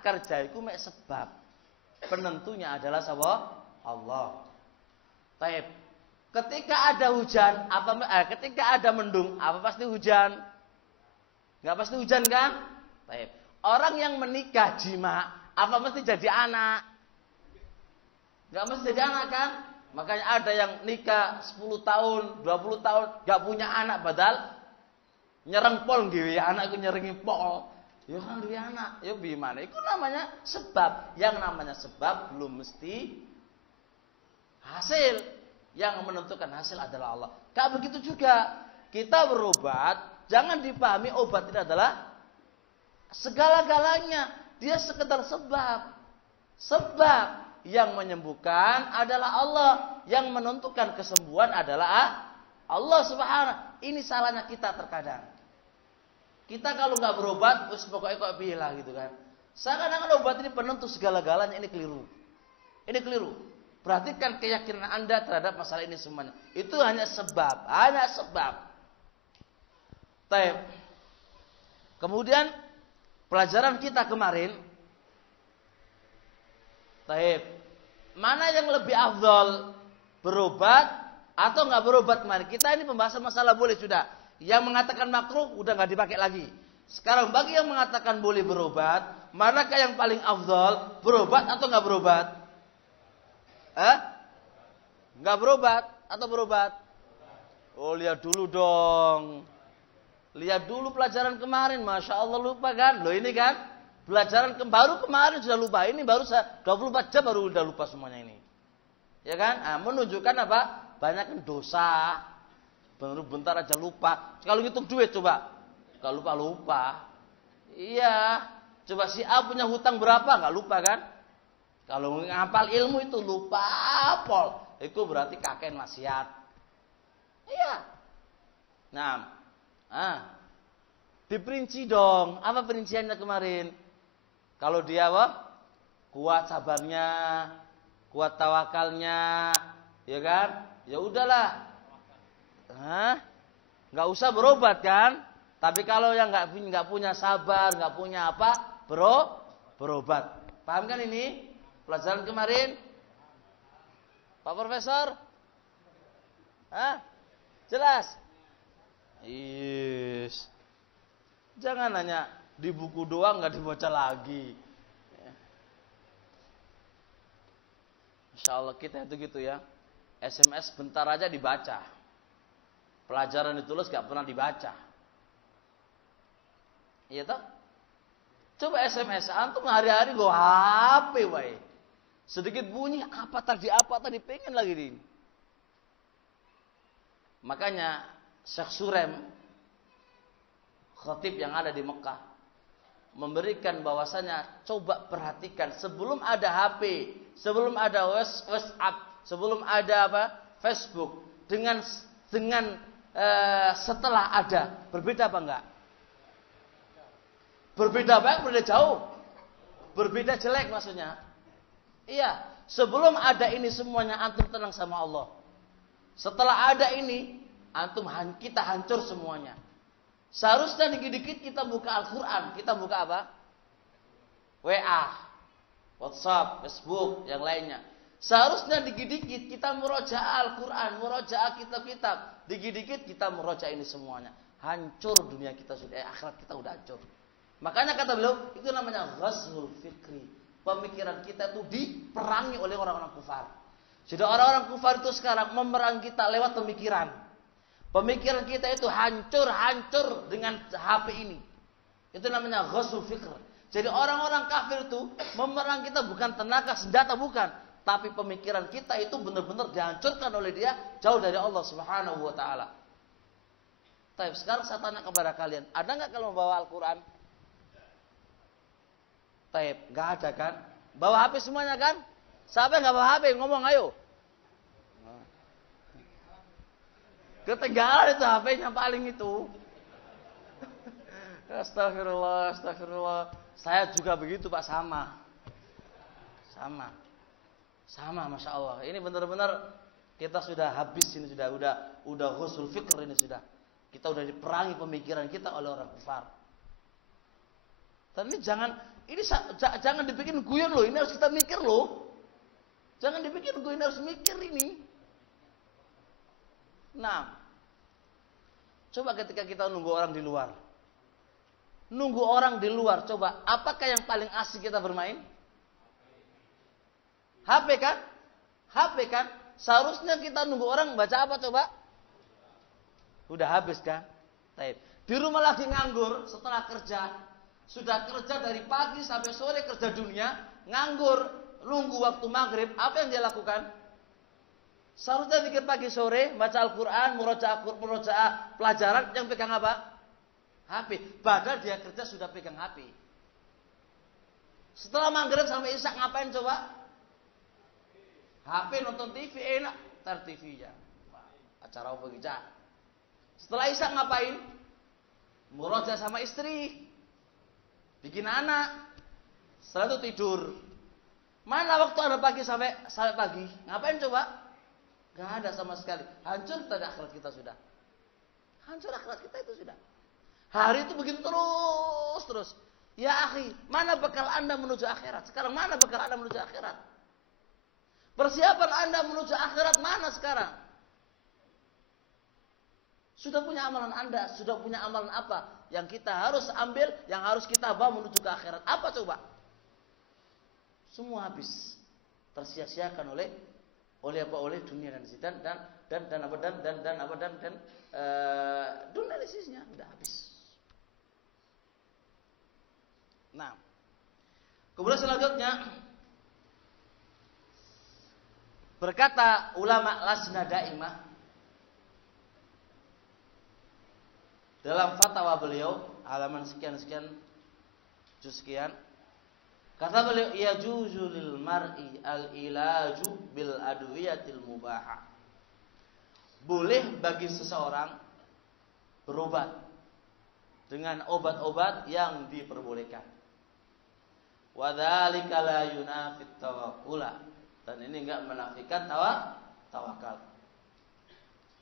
kerja itu mek sebab. Penentunya adalah siapa? Allah. Taib. Ketika ada hujan, ketika ada mendung, apa pasti hujan? Enggak pasti hujan kan? Taib. Orang yang menikah jima, apa mesti jadi anak? Enggak mesti jadi anak kan? Makanya ada yang nikah 10 tahun, 20 tahun, gak punya anak, padahal nyereng pol gitu ya, anakku nyerengi pol. Ya kan dia anak, ya gimana? Itu namanya sebab. Yang namanya sebab belum mesti hasil. Yang menentukan hasil adalah Allah. Gak begitu juga. Kita berobat, jangan dipahami obat itu adalah segala-galanya. Dia sekedar sebab. Sebab. Yang menyembuhkan adalah Allah. Yang menentukan kesembuhan adalah Allah subhanahu. Ini salahnya kita terkadang. Kita kalau nggak berobat, pokoknya kok bilang gitu kan. Seakan-akan obat ini penentu segala-galanya, ini keliru. Ini keliru. Perhatikan keyakinan Anda terhadap masalah ini semuanya. Itu hanya sebab. Hanya sebab. Taib. Kemudian, pelajaran kita kemarin. Taib. Mana yang lebih afdol, berobat atau nggak berobat kemarin? Kita ini pembahasan masalah boleh sudah. Yang mengatakan makruh udah nggak dipakai lagi. Sekarang bagi yang mengatakan boleh berobat, manakah yang paling afdol, berobat atau nggak berobat? Nggak berobat atau berobat? Oh, lihat dulu dong. Lihat dulu pelajaran kemarin, masya Allah lupa kan? Loh ini kan? Pelajaran baru kemarin sudah lupa. Ini baru 24 jam baru udah lupa semuanya ini. Ya kan? Menunjukkan apa? Banyak dosa. Bentar aja lupa. Kalau ngitung duit coba. Kalau lupa. Iya. Coba si A punya hutang berapa? Nggak lupa kan? Kalau ngapal ilmu itu lupa pol. Itu berarti kakek maksiat. Iya. Nah, diperinci dong. Apa perinciannya kemarin? Kalau dia apa? Kuat sabarnya, kuat tawakalnya, ya kan? Ya udahlah. Nggak usah berobat kan? Tapi kalau yang nggak punya sabar, nggak punya apa, berobat. Paham kan ini? Pelajaran kemarin, Pak Profesor? Jelas? Yes. Jangan hanya di buku doang nggak dibaca lagi. Insya Allah kita itu gitu ya. SMS bentar aja dibaca. Pelajaran ditulis gak pernah dibaca. Iya toh? Coba SMS antum hari-hari go HP wae. Sedikit bunyi apa tadi pengen lagi di. Makanya Syekh Surem khatib yang ada di Mekah memberikan bahwasanya coba perhatikan sebelum ada HP, sebelum ada WhatsApp, sebelum ada apa? Facebook dengan setelah ada berbeda apa enggak? Berbeda banyak, berbeda jauh. Berbeda jelek maksudnya. Iya, sebelum ada ini semuanya antum tenang sama Allah. Setelah ada ini, kita hancur semuanya. Seharusnya dikit-dikit kita buka Al-Quran. Kita buka apa? WA, WhatsApp, Facebook, yang lainnya. Seharusnya dikit-dikit kita murojaah Al-Quran, murojaah kitab-kitab. Dikit-dikit kita murojaah ini semuanya. Hancur dunia kita sudah, akhirat kita udah hancur. Makanya kata beliau, itu namanya ghazwul fikri. Pemikiran kita itu diperangi oleh orang-orang kufar. Jadi orang-orang kufar itu sekarang memerangi kita lewat pemikiran. Pemikiran kita itu hancur dengan HP ini. Itu namanya ghazwul fikr. Jadi orang-orang kafir itu memerang kita bukan tenaga, senjata, bukan. Tapi pemikiran kita itu benar-benar dihancurkan oleh dia, jauh dari Allah Subhanahu wa ta'ala. Tapi sekarang saya tanya kepada kalian, ada nggak kalau membawa Al-Quran? Taib, nggak ada kan? Bawa HP semuanya kan? Siapa yang nggak bawa HP? Ngomong ayo. Ketinggalan itu HP-nya paling itu. Astagfirullah, astagfirullah. Saya juga begitu Pak, sama, masya Allah. Ini benar-benar kita sudah habis ini, udah ghusul fikr ini sudah. Kita udah diperangi pemikiran kita oleh orang kafir. Tapi jangan dibikin guyon loh. Ini harus kita mikir loh. Jangan dibikin guyon, harus mikir ini. Nah, coba ketika kita nunggu orang di luar. Coba, apakah yang paling asik kita bermain? HP kan? Seharusnya kita nunggu orang baca apa coba? Udah habis kan? Taib. Di rumah lagi nganggur setelah kerja. Sudah kerja dari pagi sampai sore, kerja dunia, nganggur, nunggu waktu maghrib, apa yang dia lakukan? Seharusnya zikir pagi sore, baca Al-Quran, murojaah pelajaran, yang pegang apa? HP. Padahal dia kerja sudah pegang HP. Setelah maghrib sampai isya ngapain coba? HP, nonton TV, enak. Tar TV-nya. Acara apa gitu? Setelah isya ngapain? Murojaah sama istri. Bikin anak. Setelah itu tidur. Mana waktu ada pagi sampai pagi? Ngapain coba? Gak ada sama sekali. Hancur tadi akhirat kita sudah. Hancur akhirat kita itu sudah. Hari itu begitu terus. Ya akhi, mana bekal Anda menuju akhirat? Sekarang mana bekal Anda menuju akhirat? Persiapan Anda menuju akhirat mana sekarang? Sudah punya amalan Anda, sudah punya amalan apa? Yang kita harus ambil, yang harus kita bawa menuju ke akhirat. Apa coba? Semua habis. Tersia-siakan oleh dunia dan dunia lisisnya udah habis. Nah, kemudian selanjutnya berkata ulama Lajnah Daimah dalam fatwa beliau halaman sekian juz sekian. Kata beliau, yajuzu lil mar'i al-ilaju bil adwiyatil mubahah. Boleh bagi seseorang berobat dengan obat-obat yang diperbolehkan. Wa dzalika la yunafit tawakkula. Dan ini enggak menafikan tawakal.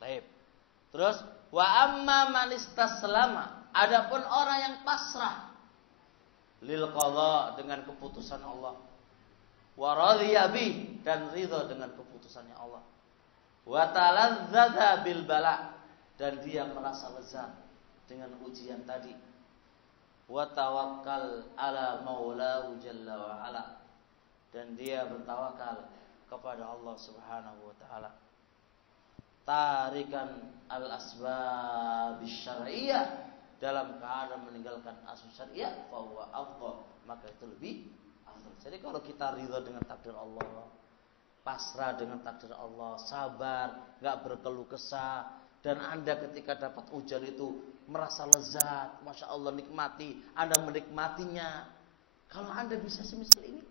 Baik. Terus wa amma man istaslama, adapun orang yang pasrah lil qadha, dengan keputusan Allah, wa radhiya bi, dan ridha dengan keputusannya Allah, wa taladzadza bil bala, dan dia merasa lezat dengan ujian tadi, wa tawakkal ala maulahu jalla wa ala, dan dia bertawakal kepada Allah Subhanahu wa taala, tarikan al asbab syar'iyyah, dalam keadaan meninggalkan asbab syariah, fa huwa afdal, maka itu lebih afdal. Jadi kalau kita ridha dengan takdir Allah, pasrah dengan takdir Allah, sabar, enggak berkeluh kesah, dan Anda ketika dapat ujian itu merasa lezat, Masya Allah, nikmati, Anda menikmatinya. Kalau Anda bisa semisal ini,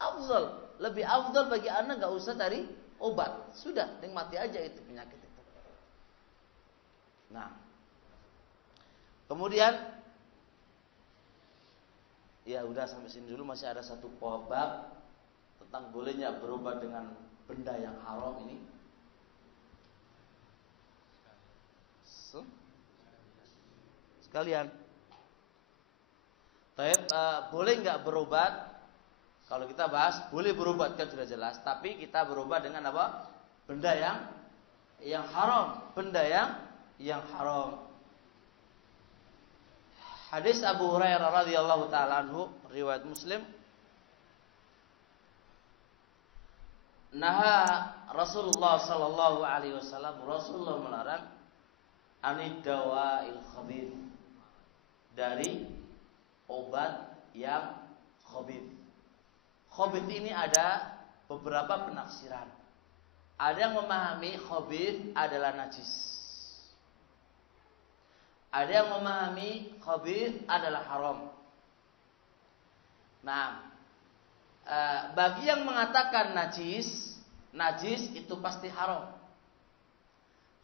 afdal, lebih afdal bagi Anda, enggak usah dari obat, sudah nikmati aja itu penyakit itu. Nah, kemudian ya udah sampai sini dulu, masih ada satu bab tentang bolehnya berobat dengan benda yang haram ini. Sekalian. Boleh nggak berobat? Kalau kita bahas boleh berobat kan sudah jelas, tapi kita berobat dengan apa? Benda yang haram, benda yang haram. Hadis Abu Hurairah radhiyallahu taala anhu, riwayat Muslim. Naha Rasulullah sallallahu alaihi wasallam, Rasulullah melarang anid dawa'il khabith, dari obat yang khabith. Khabith ini ada beberapa penafsiran. Ada yang memahami khabith adalah najis. Ada yang memahami khabith adalah haram. Nah, bagi yang mengatakan najis itu pasti haram.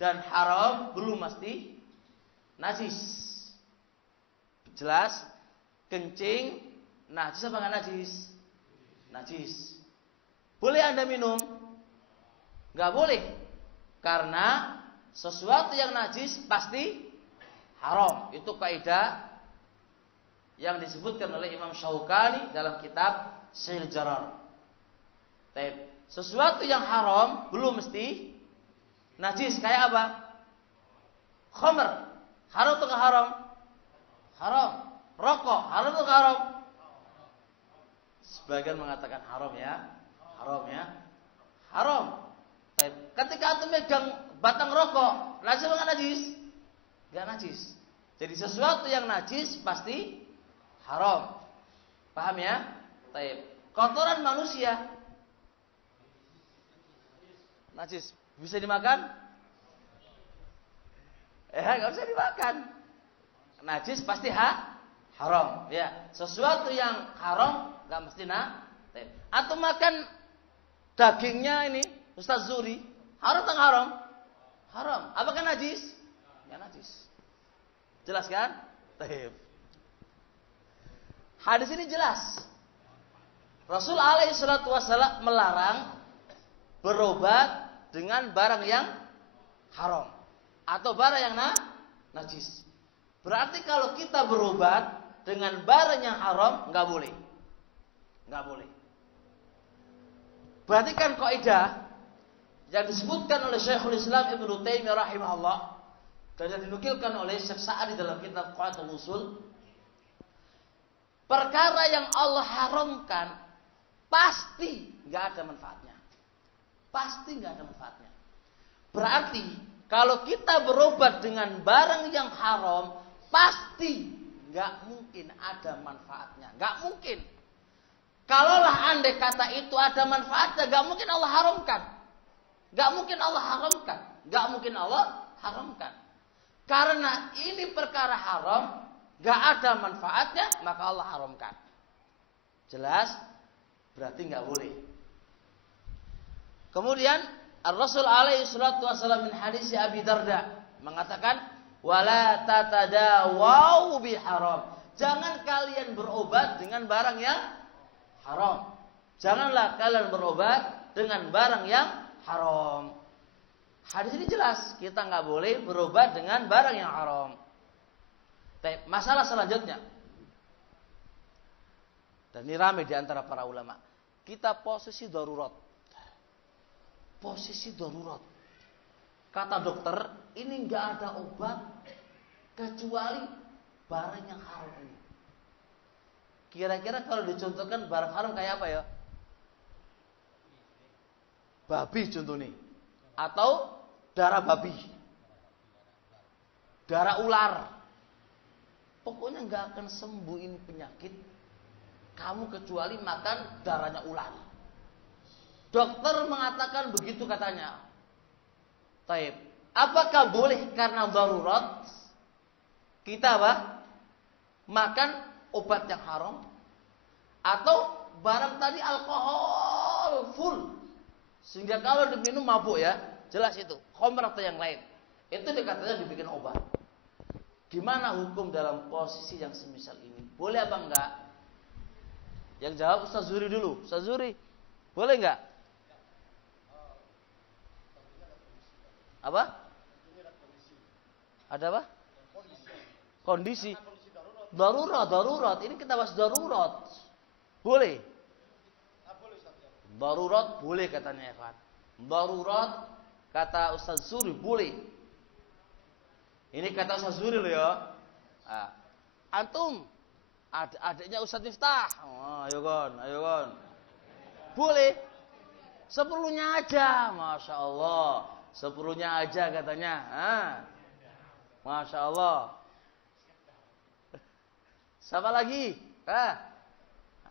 Dan haram belum mesti najis. Jelas? Kencing najis apa enggak najis? Najis. Boleh Anda minum? Enggak boleh. Karena sesuatu yang najis pasti haram. Itu kaidah yang disebutkan oleh Imam Syaukani dalam kitab Sahih Jarar. Sesuatu yang haram belum mesti najis. Kayak apa? Khamr. Haram atau haram? Haram. Rokok. Haram atau haram? Sebagian mengatakan haram ya. Haram ya. Haram. Ketika antum megang batang rokok, najis atau najis? Enggak najis. Jadi sesuatu yang najis pasti haram. Paham ya? Baik. Kotoran manusia najis. Bisa dimakan? Enggak bisa dimakan. Najis pasti haram. Ya. Sesuatu yang haram enggak mesti atau makan dagingnya ini, Ustaz Zuri, haram atau haram? Haram. Apakah najis? Ya najis. Jelas kan? Baik. Hadis ini jelas. Rasul alaihi salatu wasallam melarang berobat dengan barang yang haram atau barang yang najis. Berarti kalau kita berobat dengan barang yang haram enggak boleh. Enggak boleh. Berarti kan kaidah yang disebutkan oleh Syekhul Islam Ibnu Taimiyah rahimahullah dan yang dinukilkan oleh Syekh Sa'di dalam kitab Qawaidul Usul, perkara yang Allah haramkan pasti enggak ada manfaatnya. Pasti enggak ada manfaatnya. Berarti kalau kita berobat dengan barang yang haram, pasti enggak mungkin ada manfaatnya. Enggak mungkin. Kalaulah andai kata itu ada manfaatnya, enggak mungkin Allah haramkan. Enggak mungkin Allah haramkan. Enggak mungkin Allah haramkan. Karena ini perkara haram, nggak ada manfaatnya, maka Allah haramkan. Jelas? Berarti nggak boleh. Kemudian Rasul alaihi salatu wasallam min hadis Abi Darda mengatakan, wala tatadawau biharam. Jangan kalian berobat dengan barang yang haram. Janganlah kalian berobat dengan barang yang haram. Hadis ini jelas, kita nggak boleh berobat dengan barang yang haram. Masalah selanjutnya, dan ini ramai di antara para ulama, kita posisi darurat. Posisi darurat. Kata dokter, ini nggak ada obat kecuali barang yang haram ini. Kira-kira kalau dicontohkan barang haram kayak apa ya? Babi contoh nih. Atau darah babi, darah ular. Pokoknya nggak akan sembuhin penyakit kamu kecuali makan darahnya ular. Dokter mengatakan begitu katanya. Taib. Apakah boleh karena darurat kita makan obat yang haram? Atau barang tadi alkohol full, sehingga kalau diminum mabuk ya, jelas itu khamr atau yang lain. Itu dikatakan dibikin obat. Gimana hukum dalam posisi yang semisal ini? Boleh apa enggak? Yang jawab Ustaz Zuri dulu. Ustaz Zuri, boleh enggak? Apa? Ada apa? Kondisi. Darurat. Ini kita bahas darurat. Boleh. Darurat boleh katanya Evan. Darurat kata Ustaz Zuri boleh. Ini kata Ustaz Zuri loh ya. Antum adiknya Ustaz Miftah. Ayo kon. Boleh. Seperlunya aja, Masya Allah. Seperlunya aja katanya. Masya Allah. Siapa lagi?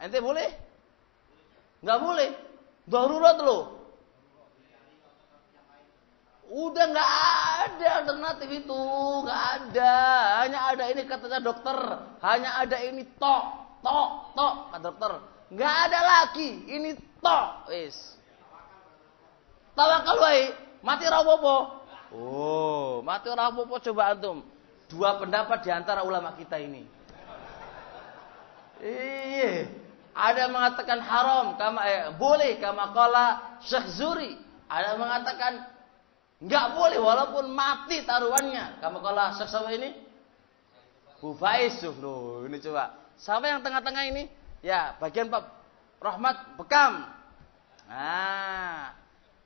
Ente boleh? Nggak boleh. Darurat loh. Udah nggak ada alternatif itu, nggak ada. Hanya ada ini katanya dokter. Hanya ada ini tok kata dokter. Nggak ada lagi. Ini tok, wis. Tawakal wae, mati rapopo. Oh, mati rapopo coba antum. Dua pendapat di antara ulama kita ini. Iya. Ada mengatakan haram, boleh kama qala Syekh Zuri. Ada mengatakan enggak boleh walaupun mati taruhannya. Kama qala Syekh siapa ini? Bu Faiz loh, ini coba. Siapa yang tengah-tengah ini? Ya, bagian Pak Rahmat bekam.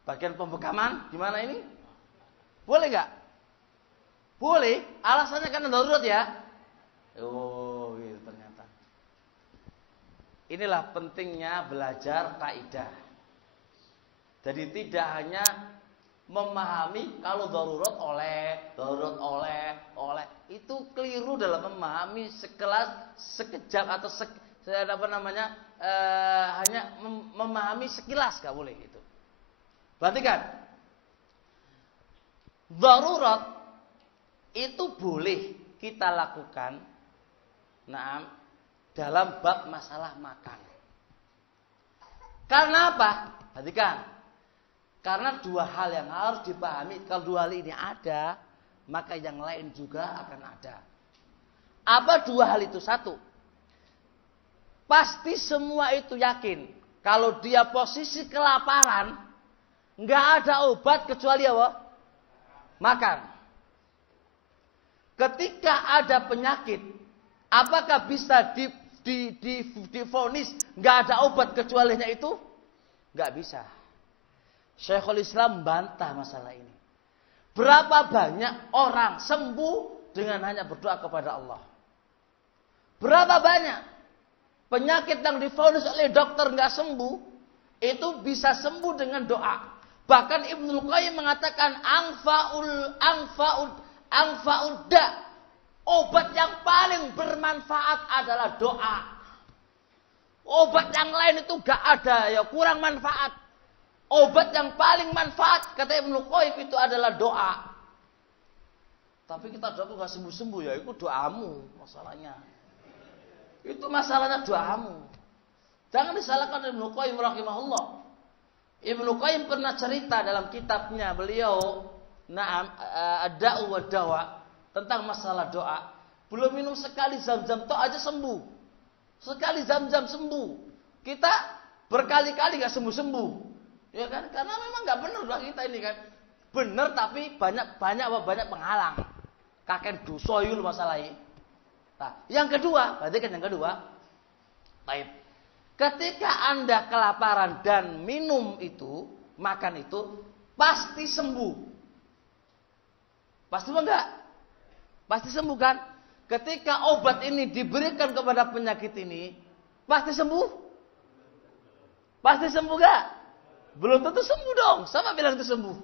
Bagian pembekaman gimana ini? Boleh enggak? Boleh, alasannya karena darurat ya. Oh, gitu ternyata. Inilah pentingnya belajar kaidah. Jadi tidak hanya memahami kalau darurat oleh. Itu keliru dalam memahami sekejap atau hanya memahami sekilas, gak boleh itu. Perhatikan. Darurat itu boleh kita lakukan dalam bab masalah makan. Karena apa? Perhatikan. Karena dua hal yang harus dipahami. Kalau dua hal ini ada, maka yang lain juga akan ada. Apa dua hal itu? Satu, pasti semua itu yakin kalau dia posisi kelaparan, nggak ada obat kecuali apa? Makan. Ketika ada penyakit, apakah bisa divonis nggak ada obat kecualinya itu? Nggak bisa. Syekhul Islam bantah masalah ini. Berapa banyak orang sembuh dengan hanya berdoa kepada Allah? Berapa banyak penyakit yang divonis oleh dokter nggak sembuh, itu bisa sembuh dengan doa. Bahkan Ibnul Qayyim mengatakan anfa'ud da, obat yang paling bermanfaat adalah doa. Obat yang lain itu gak ada, ya kurang manfaat. Obat yang paling manfaat kata Ibnu Qayyim itu adalah doa. Tapi kita doa kok gak sembuh-sembuh ya, itu doamu masalahnya. Itu masalahnya doamu. Jangan disalahkan Ibnu Qayyim rahimahullah. Ibnu Qayyim pernah cerita dalam kitabnya beliau, Ad-Da'u wa Dawa, tentang masalah doa. Belum minum sekali zam-zam toh aja sembuh. Sekali zam-zam sembuh. Kita berkali-kali gak sembuh-sembuh. Ya kan? Karena memang gak benar doa kita ini kan. Benar tapi banyak penghalang. Kakek dosa itu masalahnya. Nah, yang kedua, berarti kan yang kedua. Baik. Ketika Anda kelaparan dan minum itu, makan itu, pasti sembuh. Pasti enggak? Pasti sembuh kan? Ketika obat ini diberikan kepada penyakit ini, pasti sembuh? Pasti sembuh enggak? Belum tentu sembuh dong. Sama bilang itu sembuh.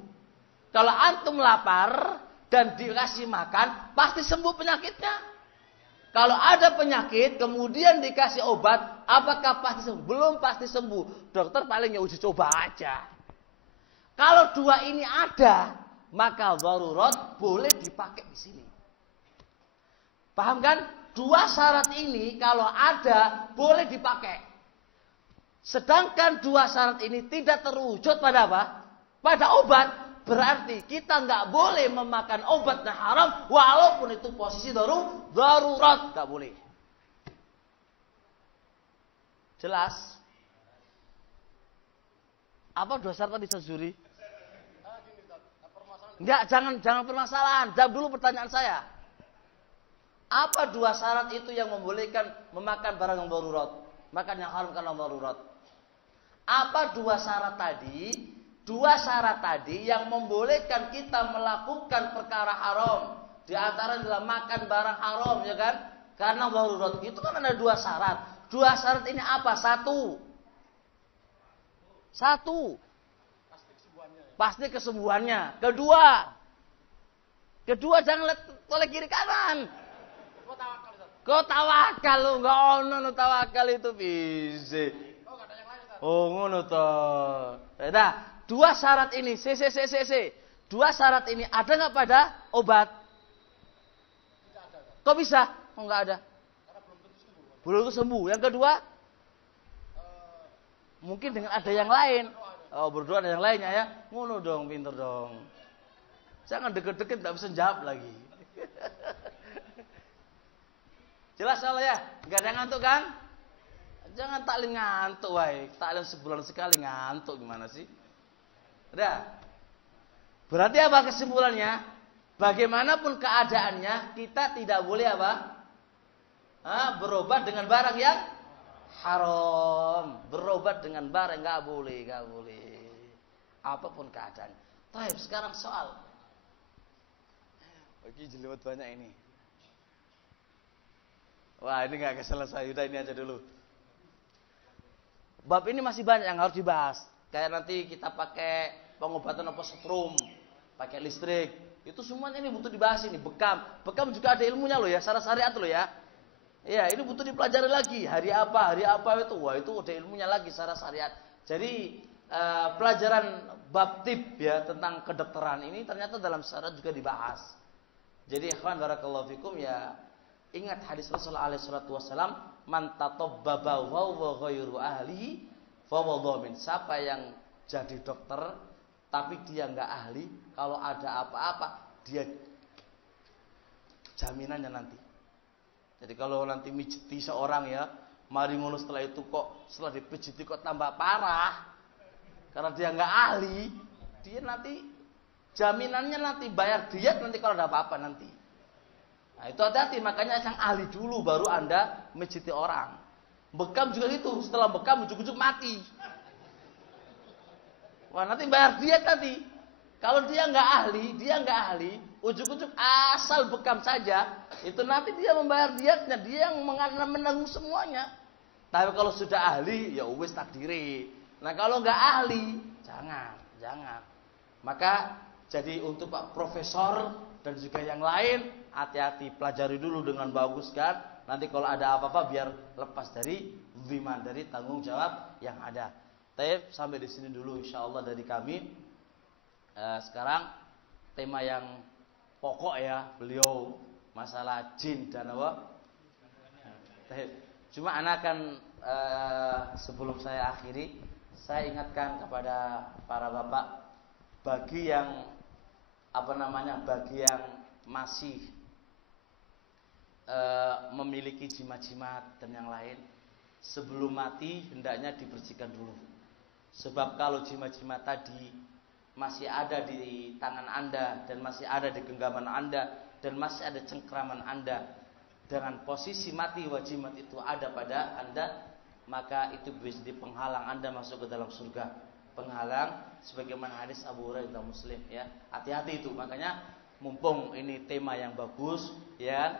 Kalau antum lapar dan dikasih makan, pasti sembuh penyakitnya. Kalau ada penyakit, kemudian dikasih obat, apakah pasti sembuh? Belum pasti sembuh. Dokter paling ya uji coba aja. Kalau dua ini ada, maka darurat boleh dipakai di sini. Paham kan? Dua syarat ini kalau ada, boleh dipakai. Sedangkan dua syarat ini tidak terwujud pada apa? Pada obat. Berarti kita nggak boleh memakan obat yang haram walaupun itu posisi darurat, nggak boleh. Jelas? Apa dua syarat tadi Zuri? Enggak, jangan permasalahan. Jawab dulu pertanyaan saya. Apa dua syarat itu yang membolehkan memakan barang yang darurat? Makan yang haram karena darurat. Apa dua syarat tadi? Dua syarat tadi yang membolehkan kita melakukan perkara haram. Di antara adalah makan barang haram, ya kan? Karena darurat. Itu kan ada dua syarat. Dua syarat ini apa? Satu. Pasti kesembuhannya. Kedua jangan lihat oleh kiri kanan. Kau tawakal lu, enggak ono tawakal itu bisa. Oh ngono toh. Dah. Dua syarat ini, dua syarat ini ada nggak pada obat? Kok bisa? Oh nggak ada. Belum sembuh. Yang kedua, mungkin dengan ada yang lain. Oh berdoa ada yang lainnya ya. Ngono dong, pinter dong. Jangan deket-deket nggak bisa jawab lagi. Jelas soalnya ya? Nggak ada ngantuk kan? Jangan taklim ngantuk, wae. Taklim sebulan sekali ngantuk gimana sih? Udah. Berarti apa kesimpulannya? Bagaimanapun keadaannya, kita tidak boleh apa? Berobat dengan barang yang haram. Berobat dengan barang nggak boleh. Apapun keadaan. Baik, sekarang soal. Oke, jelimet banyak ini. Wah, ini nggak selesai. Udah ini aja dulu. Bab ini masih banyak yang harus dibahas. Kayak nanti kita pakai pengobatan apa setrum, pakai listrik. Itu semuanya ini butuh dibahas ini. Bekam juga ada ilmunya loh ya, syarat syariat loh ya. Iya, ini butuh dipelajari lagi. Hari apa itu. Wah, itu ada ilmunya lagi syarat syariat. Jadi pelajaran bab tip ya tentang kedokteran ini ternyata dalam syarat juga dibahas. Jadi ikhwan barakallahu fikum ya, ingat hadis Rasulullah alaihi salatu wasallam, man tatabbaba wa ghairu ahlihi fa dhamin. Siapa yang jadi dokter tapi dia nggak ahli, kalau ada apa-apa dia jaminannya nanti. Jadi kalau nanti mijiti seorang ya, mari ngono setelah itu kok setelah dipijiti kok tambah parah karena dia nggak ahli, dia nanti jaminannya nanti bayar diet nanti kalau ada apa-apa nanti. Nah itu hati-hati, makanya yang ahli dulu baru Anda mijiti orang. Bekam juga gitu, setelah bekam ujuk-ujuk mati. Wah nanti bayar diet nanti. Kalau dia nggak ahli, ujuk-ujuk asal bekam saja, itu nanti dia membayar dietnya, dia yang menanggung semuanya. Tapi kalau sudah ahli, ya wis takdiri. Nah kalau nggak ahli, jangan. Maka jadi untuk Pak Profesor dan juga yang lain, hati-hati, pelajari dulu dengan bagus kan. Nanti kalau ada apa-apa biar lepas dari dhiman, dari tanggung jawab yang ada. Taib, sampai di sini dulu insyaallah dari kami. Sekarang tema yang pokok ya beliau masalah jin dan apa. Cuma anak akan sebelum saya akhiri, saya ingatkan kepada para bapak, bagi yang bagi yang masih memiliki jimat-jimat dan yang lain, sebelum mati hendaknya dibersihkan dulu. Sebab kalau jimat-jimat tadi masih ada di tangan Anda dan masih ada di genggaman Anda dan masih ada cengkraman Anda, dengan posisi mati jimat itu ada pada Anda, maka itu bisa jadi penghalang Anda masuk ke dalam surga. Penghalang sebagaimana hadis Abu Hurairah Muslim ya. Hati-hati itu. Makanya mumpung ini tema yang bagus ya,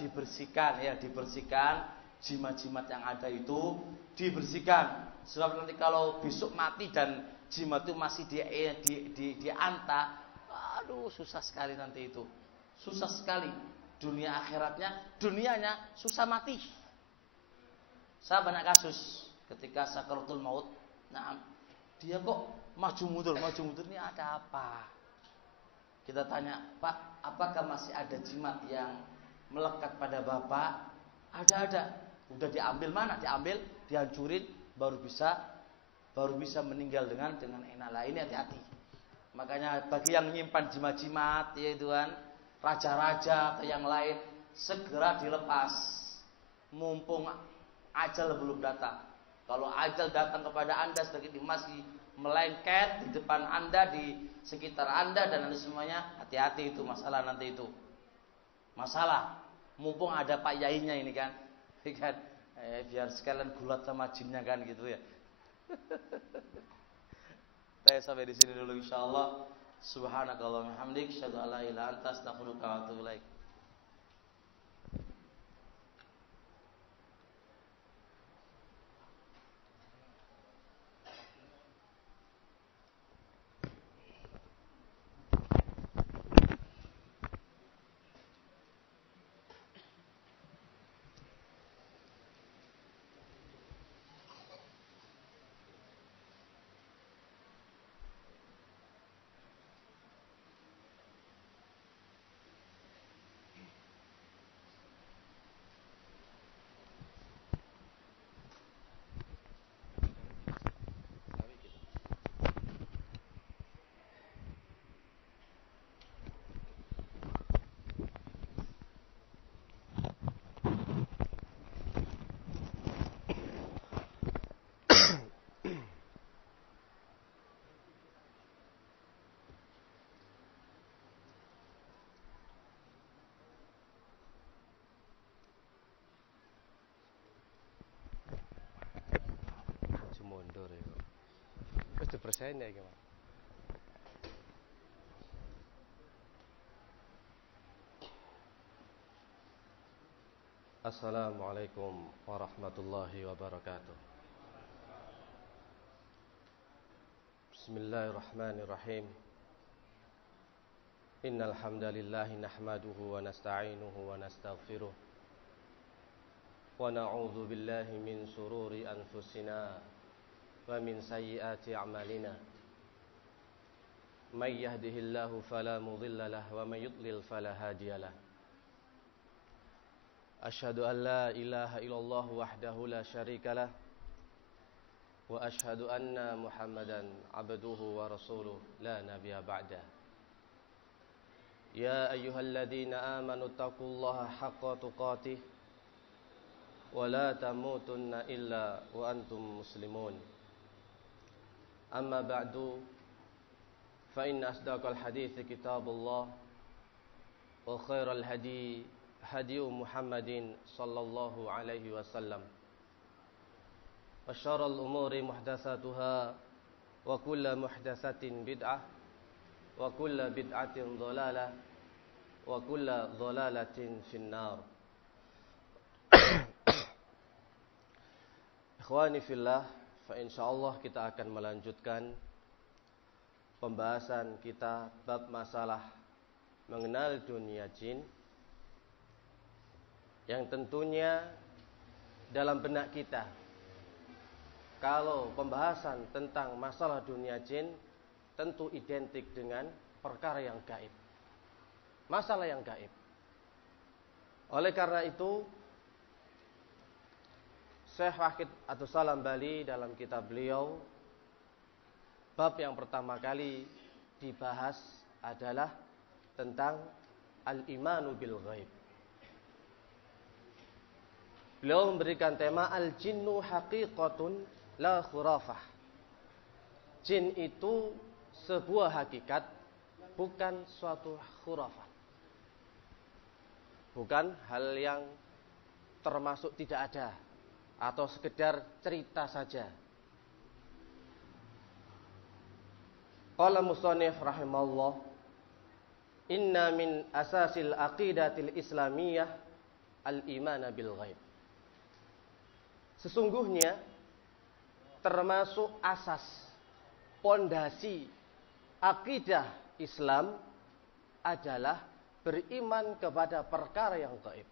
dibersihkan jimat-jimat yang ada itu dibersihkan. Sebab nanti kalau besok mati dan jimat itu masih dianta, aduh susah sekali nanti itu. Susah sekali. Dunia akhiratnya, dunianya susah mati. Saya banyak kasus ketika sakaratul maut. Nah, dia kok maju mundur ini ada apa? Kita tanya, Pak, apakah masih ada jimat yang melekat pada Bapak? Ada. Udah diambil mana? Diambil, dihancurin, baru bisa meninggal dengan enak. Lah ini hati-hati. Makanya bagi yang menyimpan jimat-jimat, yaitu kan raja-raja atau yang lain, segera dilepas mumpung ajal belum datang. Kalau ajal datang kepada Anda sebagai masih melengket di depan Anda, di sekitar Anda dan Anda semuanya, hati-hati itu masalah nanti itu. Masalah mumpung ada Pak Yainya ini kan. Biar sekalian gulat sama jinnya kan gitu ya. Saya sampai di sini dulu insyaallah. Subhanakallahumma hamdik, asyhadu an la ilaha illa anta, astaghfiruka wa atubu ilaik. Mundur ya. Wis dipersen ya gimana? Assalamualaikum warahmatullahi wabarakatuh. Bismillahirrahmanirrahim. Innal hamdalillah nahmaduhu wa nasta'inuhu wa nastaghfiruh. Wa na'udzu billahi min shururi anfusina wa min sayyiati a'malina. May yahdihillahu fala mudilla lahu wa may yudlil fala hadiya lahu. Asyhadu an la ilaha illallah wahdahu la syarika lah wa asyhadu anna Muhammadan abduhu wa rasuluh la nabiyya ba'da. Ya ayyuhalladzina amanu taqullaha haqqa tuqatih wa la tamutunna illa wa antum muslimun. Amma ba'du, fa inna asdaqal hadithi kitabullah wa khairal hadi hadiyu Muhammadin sallallahu alaihi wasallam wa syarrul umuri muhdatsatuha wa kullu muhdatsatin bid'ah wa kullu bid'atin dhalalah wa kullu dhalalatin finnar. Ikhwani fillah, fa insyaallah kita akan melanjutkan pembahasan kita bab masalah mengenal dunia jin, yang tentunya dalam benak kita, kalau pembahasan tentang masalah dunia jin tentu identik dengan perkara yang gaib. masalah yang gaib. Oleh karena itu, Syekh Wahid Abdussalam Bali dalam kitab beliau, bab yang pertama kali dibahas adalah tentang al-imanu bil ghaib. Beliau memberikan tema al-jinnu haqiqatun la khurafah. Jin itu sebuah hakikat, bukan suatu khurafat. Bukan hal yang termasuk tidak ada atau sekedar cerita saja. Qala musannif rahimahullah, inna min asasil aqidatil islamiyah al-imana bil ghaib. Sesungguhnya termasuk asas, pondasi akidah Islam adalah beriman kepada perkara yang gaib.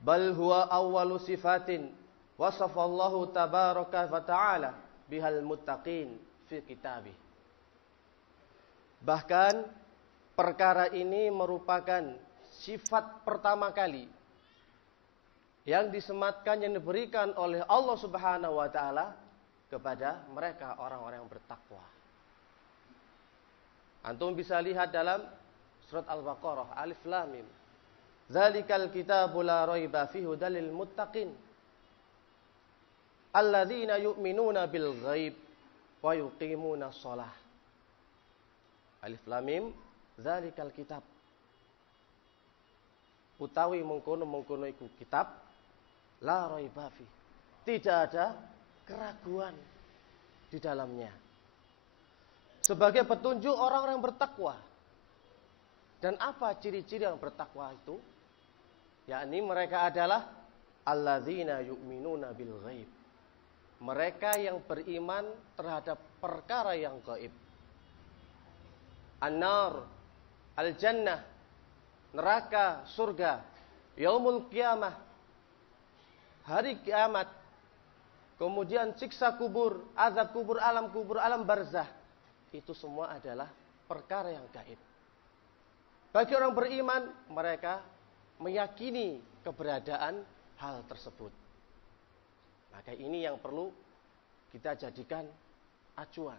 Bal huwa awwalu sifatin wasafallahu tabaraka wa ta'ala bihal muttaqin fi kitabih. Bahkan perkara ini merupakan sifat pertama kali yang disematkan, yang diberikan oleh Allah Subhanahu wa taala kepada mereka orang-orang yang bertakwa. Antum bisa lihat dalam surat Al-Baqarah, Alif Lam Mim. Dzalikal kitabu la raiba fihi hudal lil muttaqin alladzina yu'minuna bil ghaib wa yuqimuna shalah. Alif Lam Mim, dzalikal kitab. Utawi mengkono iku kitab la raiba fi. Tidak ada keraguan di dalamnya. Sebagai petunjuk orang-orang yang bertakwa. Dan apa ciri-ciri yang bertakwa itu? Yakni mereka adalah alladzina yu'minuna bil ghaib. Mereka yang beriman terhadap perkara yang gaib. An-nar, al-jannah, neraka, surga, yaumul qiyamah, hari kiamat, kemudian siksa kubur, azab kubur, alam barzah. Itu semua adalah perkara yang gaib. Bagi orang beriman, mereka meyakini keberadaan hal tersebut. Maka ini yang perlu kita jadikan acuan.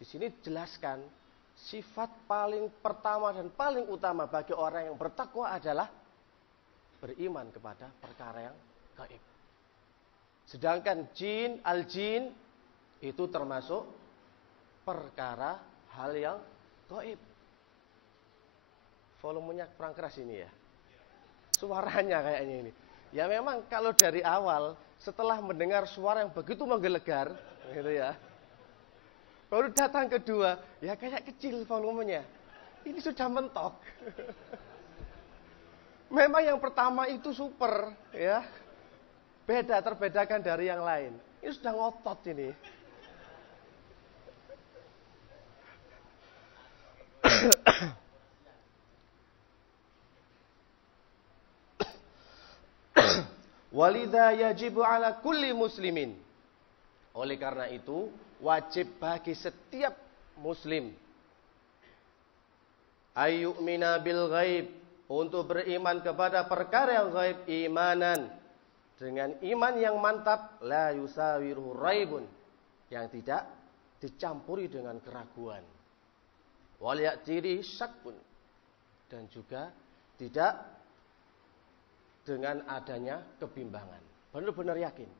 Di sini jelaskan sifat paling pertama dan paling utama bagi orang yang bertakwa adalah beriman kepada perkara yang gaib. Sedangkan jin, al-jin itu termasuk perkara hal yang gaib. Volumenya kurang keras ini ya. Suaranya kayaknya ini. Ya memang kalau dari awal setelah mendengar suara yang begitu menggelegar gitu ya. Baru datang kedua, ya kayak kecil volumenya. Ini sudah mentok. Memang yang pertama itu super ya. Terbedakan dari yang lain. Ini sudah ngotot ini. Walidha yajibu ala kulli muslimin. Oleh karena itu, wajib bagi setiap muslim ayyu'mina bil ghaib, untuk beriman kepada perkara yang gaib, imanan, dengan iman yang mantap, la yusawiruhu raibun, yang tidak dicampuri dengan keraguan, wal ya'tiri syakun, dan juga tidak dengan adanya kebimbangan. Benar-benar yakin.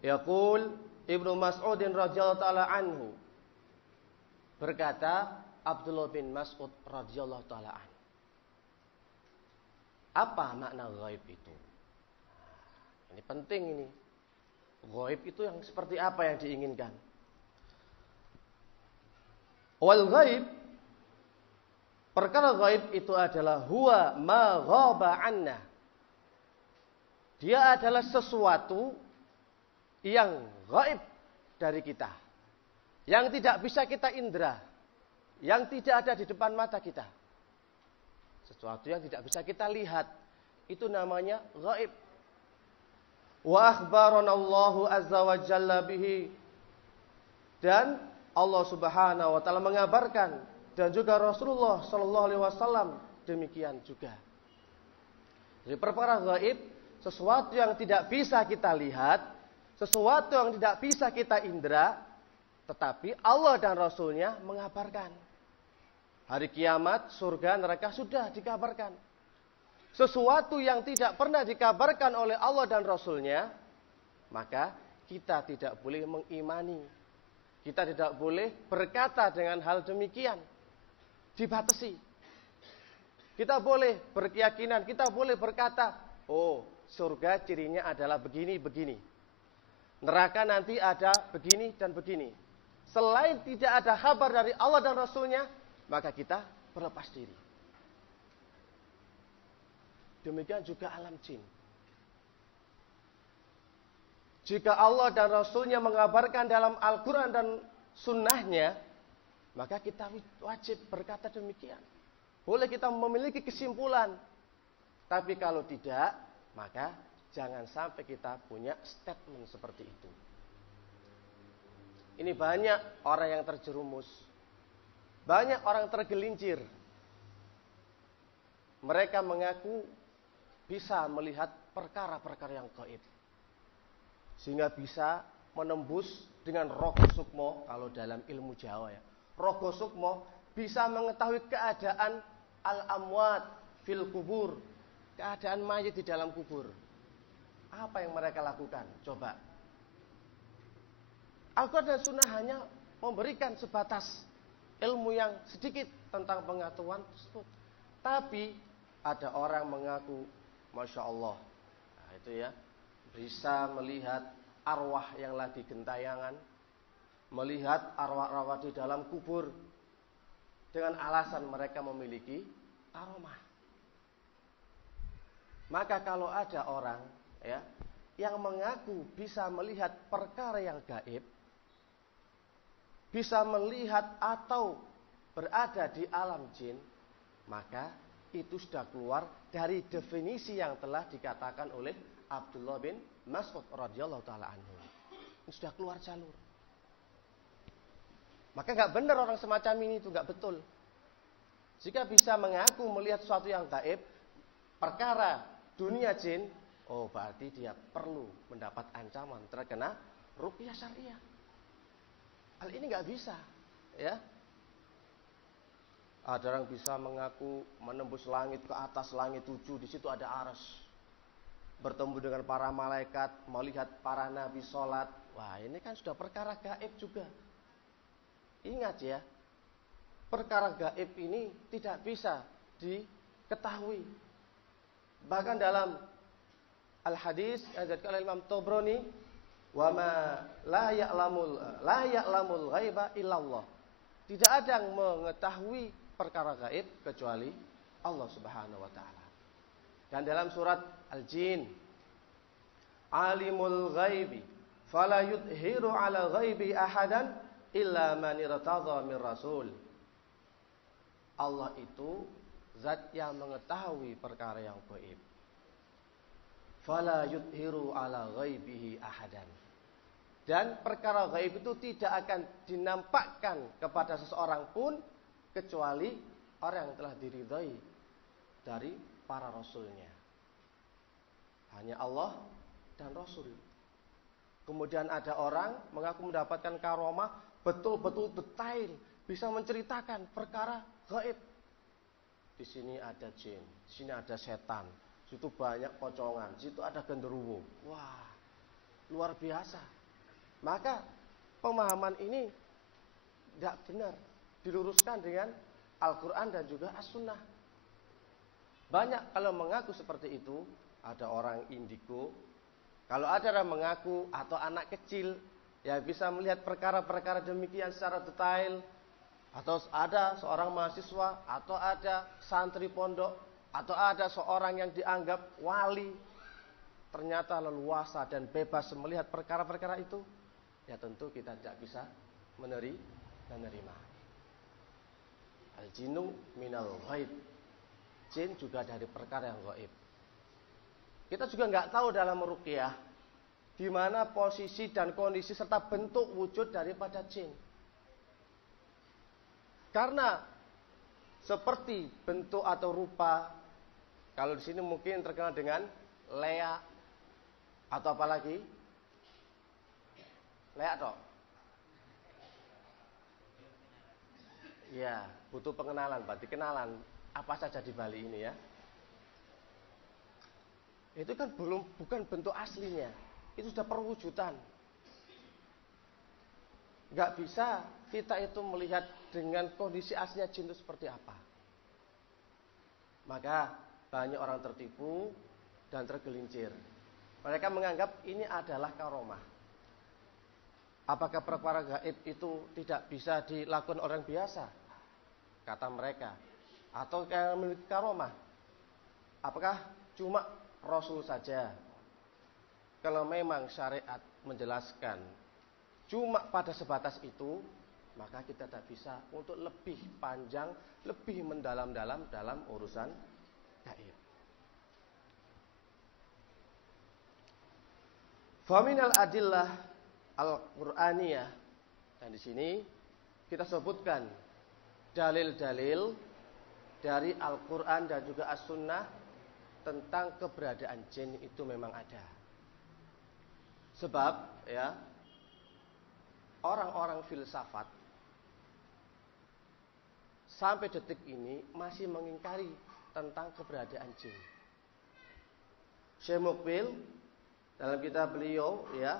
Yaqul Ibnu Mas'udin radhiyallahu taala anhu, berkata Abdullah bin Mas'ud radhiyallahu taala anhu, apa makna ghaib itu? Ini penting ini. Ghaib itu yang seperti apa yang diinginkan? Wal ghaib, perkara gaib itu adalah huwa ma ghaba anna. Dia adalah sesuatu yang gaib dari kita, yang tidak bisa kita indra, yang tidak ada di depan mata kita. Sesuatu yang tidak bisa kita lihat, itu namanya gaib. Wa akhbarana Allahu azza wa jalla bihi, dan Allah Subhanahu wa taala mengabarkan dan juga Rasulullah sallallahu alaihi wasallam demikian juga. Jadi perkara gaib, sesuatu yang tidak bisa kita lihat, sesuatu yang tidak bisa kita indra, tetapi Allah dan Rasulnya mengabarkan. Hari kiamat, surga, neraka sudah dikabarkan. Sesuatu yang tidak pernah dikabarkan oleh Allah dan Rasulnya, maka kita tidak boleh mengimani. Kita tidak boleh berkata dengan hal demikian. Dibatasi. Kita boleh berkeyakinan, kita boleh berkata, oh, surga cirinya adalah begini, begini. Neraka nanti ada begini dan begini. Selain tidak ada kabar dari Allah dan Rasulnya, maka kita berlepas diri. Demikian juga alam jin. Jika Allah dan Rasulnya mengabarkan dalam Al-Quran dan Sunnahnya, maka kita wajib berkata demikian. Boleh kita memiliki kesimpulan. Tapi kalau tidak, maka jangan sampai kita punya statement seperti itu. Ini banyak orang yang terjerumus. Banyak orang tergelincir. Mereka mengaku bisa melihat perkara-perkara yang gaib. Sehingga bisa menembus dengan rogo sukmo, kalau dalam ilmu Jawa ya. Rogo sukmo bisa mengetahui keadaan al-amwat fil kubur, keadaan mayit di dalam kubur. Apa yang mereka lakukan? Coba. Al-Quran dan Sunnah hanya memberikan sebatas ilmu yang sedikit tentang pengetahuan tersebut. Tapi ada orang mengaku, Masya Allah, nah, itu ya, bisa melihat arwah yang lagi gentayangan, melihat arwah-arwah di dalam kubur, dengan alasan mereka memiliki karomah. Maka kalau ada orang ya yang mengaku bisa melihat perkara yang gaib, bisa melihat atau berada di alam jin, maka itu sudah keluar dari definisi yang telah dikatakan oleh Abdullah bin Mas'ud radhiyallahu taala anhu. Ini sudah keluar jalur. Maka nggak benar orang semacam ini, itu nggak betul. Jika bisa mengaku melihat sesuatu yang gaib, perkara dunia jin, oh berarti dia perlu mendapat ancaman terkena ruqyah syariah. Hal ini nggak bisa, ya. Ada orang bisa mengaku menembus langit ke atas langit 7, di situ ada arsy. Bertemu dengan para malaikat, melihat para nabi sholat. Wah, ini kan sudah perkara gaib juga. Ingat ya, perkara gaib ini tidak bisa diketahui. Bahkan dalam al-hadis yang dikatakan oleh Imam Tobroni, wa ma la ya'lamul ghaiba illallah. Tidak ada yang mengetahui perkara gaib kecuali Allah Subhanahu wa taala. Dan dalam surat Al-Jin, alimul ghaibi fala yudhiru ala ghaibi ahadan illa man irtadha min rasul. Allah itu zat yang mengetahui perkara yang gaib. Fala yudhiru ala ghaibihi ahadan. Dan perkara gaib itu tidak akan dinampakkan kepada seseorang pun kecuali orang yang telah diridhai dari para rasulnya. Hanya Allah dan Rasul. Kemudian ada orang mengaku mendapatkan karomah, betul-betul detail, bisa menceritakan perkara gaib. Di sini ada jin, di sini ada setan, di situ banyak pocongan, di situ ada genderuwo. Wah, luar biasa. Maka pemahaman ini tidak benar, diluruskan dengan Al-Quran dan juga As-Sunnah. Banyak kalau mengaku seperti itu, ada orang indigo. Kalau ada orang mengaku atau anak kecil yang bisa melihat perkara-perkara demikian secara detail, atau ada seorang mahasiswa, atau ada santri pondok, atau ada seorang yang dianggap wali, ternyata leluasa dan bebas melihat perkara-perkara itu, ya tentu kita tidak bisa menerima. Al-jinu minal ghaib. Jin juga dari perkara yang gaib. Kita juga nggak tahu dalam ruqyah di mana posisi dan kondisi serta bentuk wujud daripada jin. Karena seperti bentuk atau rupa, kalau di sini mungkin terkenal dengan leak atau apa lagi? Leak toh? Ya, butuh pengenalan, berarti kenalan apa saja di Bali ini ya. Itu kan bukan bentuk aslinya, itu sudah perwujudan. Gak bisa kita itu melihat dengan kondisi aslinya jin itu seperti apa. Maka banyak orang tertipu dan tergelincir. Mereka menganggap ini adalah karomah. Apakah perkara gaib itu tidak bisa dilakukan orang biasa? Kata mereka. Atau yang memiliki karomah? Apakah cuma Rasul saja? Kalau memang syariat menjelaskan cuma pada sebatas itu, maka kita tidak bisa untuk lebih panjang, lebih mendalam-dalam dalam urusan gaib. Faminal adillah al-Qur'aniyah. Dan di sini kita sebutkan dalil-dalil dari Al-Qur'an dan juga As-Sunnah tentang keberadaan jin itu memang ada. Sebab ya, orang-orang filsafat sampai detik ini masih mengingkari tentang keberadaan jin. Syekh Mukbil dalam kitab beliau ya,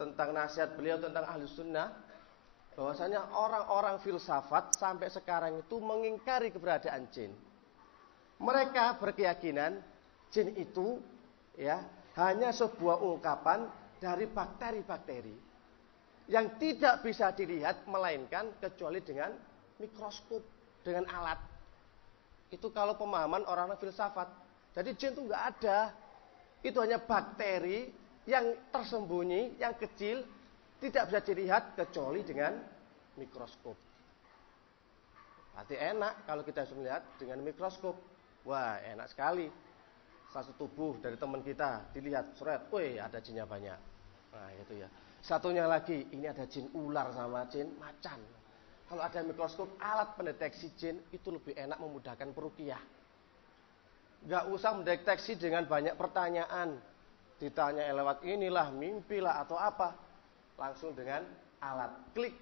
tentang nasihat beliau tentang ahli sunnah, bahwasanya orang-orang filsafat sampai sekarang itu mengingkari keberadaan jin. Mereka berkeyakinan jin itu ya hanya sebuah ungkapan dari bakteri-bakteri yang tidak bisa dilihat melainkan kecuali dengan mikroskop, dengan alat. Itu kalau pemahaman orang-orang filsafat. Jadi jin itu nggak ada. Itu hanya bakteri yang tersembunyi, yang kecil, tidak bisa dilihat kecuali dengan mikroskop. Berarti enak kalau kita bisa melihat dengan mikroskop. Wah, enak sekali. Satu tubuh dari teman kita dilihat, seret, wih ada jinnya banyak. Nah itu ya. Satunya lagi, ini ada jin ular sama jin macan. Kalau ada mikroskop, alat pendeteksi jin itu lebih enak, memudahkan peruqyah. Gak usah mendeteksi dengan banyak pertanyaan. Ditanya lewat inilah, mimpilah atau apa. Langsung dengan alat, klik,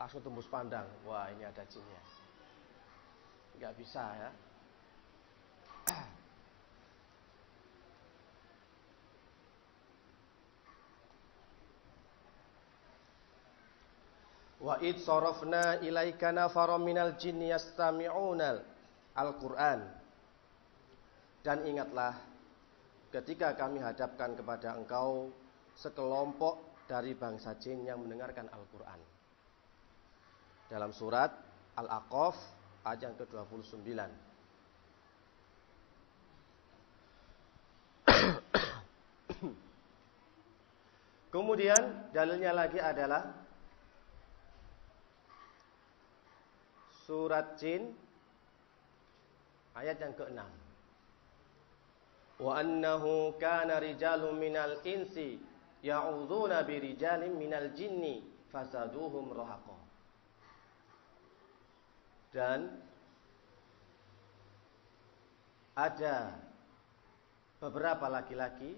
langsung tembus pandang. Wah ini ada jinnya. Gak bisa ya. Wa id sarafna ilaika nafaram minal jinni yastami'unal Al-Qur'an. Dan ingatlah ketika kami hadapkan kepada engkau sekelompok dari bangsa jin yang mendengarkan Al-Qur'an. Dalam surat Al-Aqaf ayat yang ke-29. Kemudian dalilnya lagi adalah surat Jin ayat yang ke-6. Wa annahu kana rijalun minal insi ya'udzuna birijalin minal jinni fasaduhum rahaqa. Dan ada beberapa laki-laki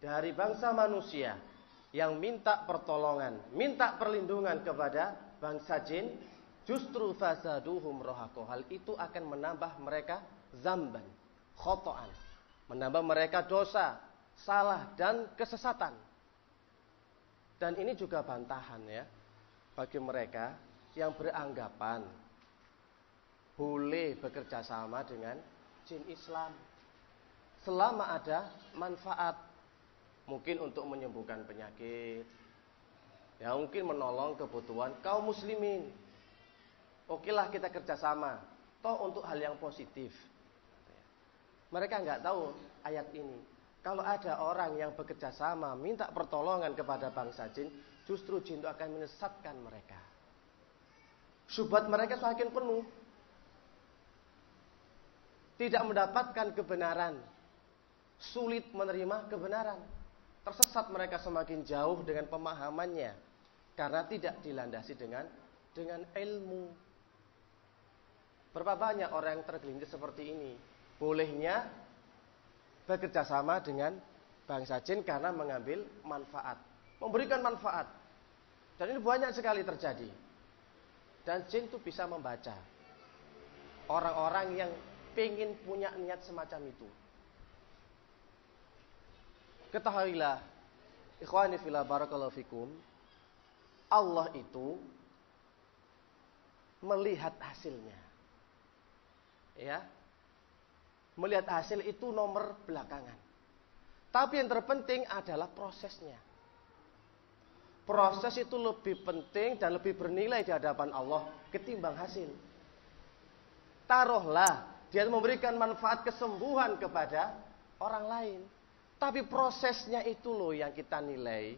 dari bangsa manusia yang minta pertolongan, minta perlindungan kepada bangsa jin, justru fasaduhum rahaqa. Hal itu akan menambah mereka zamban, khotoan, menambah mereka dosa, salah dan kesesatan. Dan ini juga bantahan ya bagi mereka yang beranggapan boleh bekerja sama dengan jin Islam selama ada manfaat, mungkin untuk menyembuhkan penyakit, ya mungkin menolong kebutuhan kaum muslimin. Okelah kita kerjasama, toh untuk hal yang positif. Mereka nggak tahu ayat ini. Kalau ada orang yang bekerja sama minta pertolongan kepada bangsa jin, justru jin itu akan menyesatkan mereka. Syubhat mereka semakin penuh, tidak mendapatkan kebenaran, sulit menerima kebenaran. Tersesat mereka semakin jauh dengan pemahamannya karena tidak dilandasi dengan ilmu. Berapa banyak orang yang tergelincir seperti ini? Bolehnya bekerja sama dengan bangsa jin karena mengambil manfaat, memberikan manfaat. Dan ini banyak sekali terjadi. Dan jin itu bisa membaca orang-orang yang pengen punya niat semacam itu. Ketahuilah, ikhwani fillah barakallahu fikum, Allah itu melihat hasilnya. Ya. Melihat hasil itu nomor belakangan. Tapi yang terpenting adalah prosesnya. Proses itu lebih penting dan lebih bernilai di hadapan Allah ketimbang hasil. Taruhlah dia memberikan manfaat kesembuhan kepada orang lain, tapi prosesnya itu loh yang kita nilai.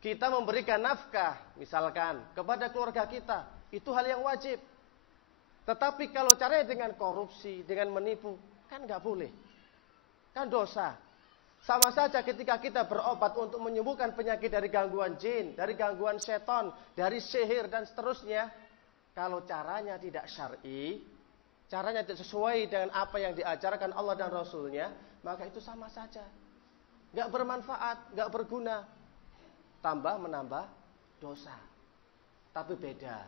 Kita memberikan nafkah misalkan kepada keluarga kita, itu hal yang wajib. Tetapi kalau caranya dengan korupsi, dengan menipu, kan nggak boleh, kan dosa. Sama saja ketika kita berobat untuk menyembuhkan penyakit dari gangguan jin, dari gangguan setan, dari sihir dan seterusnya. Kalau caranya tidak syar'i, caranya tidak sesuai dengan apa yang diajarkan Allah dan Rasulnya, maka itu sama saja. Nggak bermanfaat, nggak berguna. Tambah menambah dosa. Tapi beda.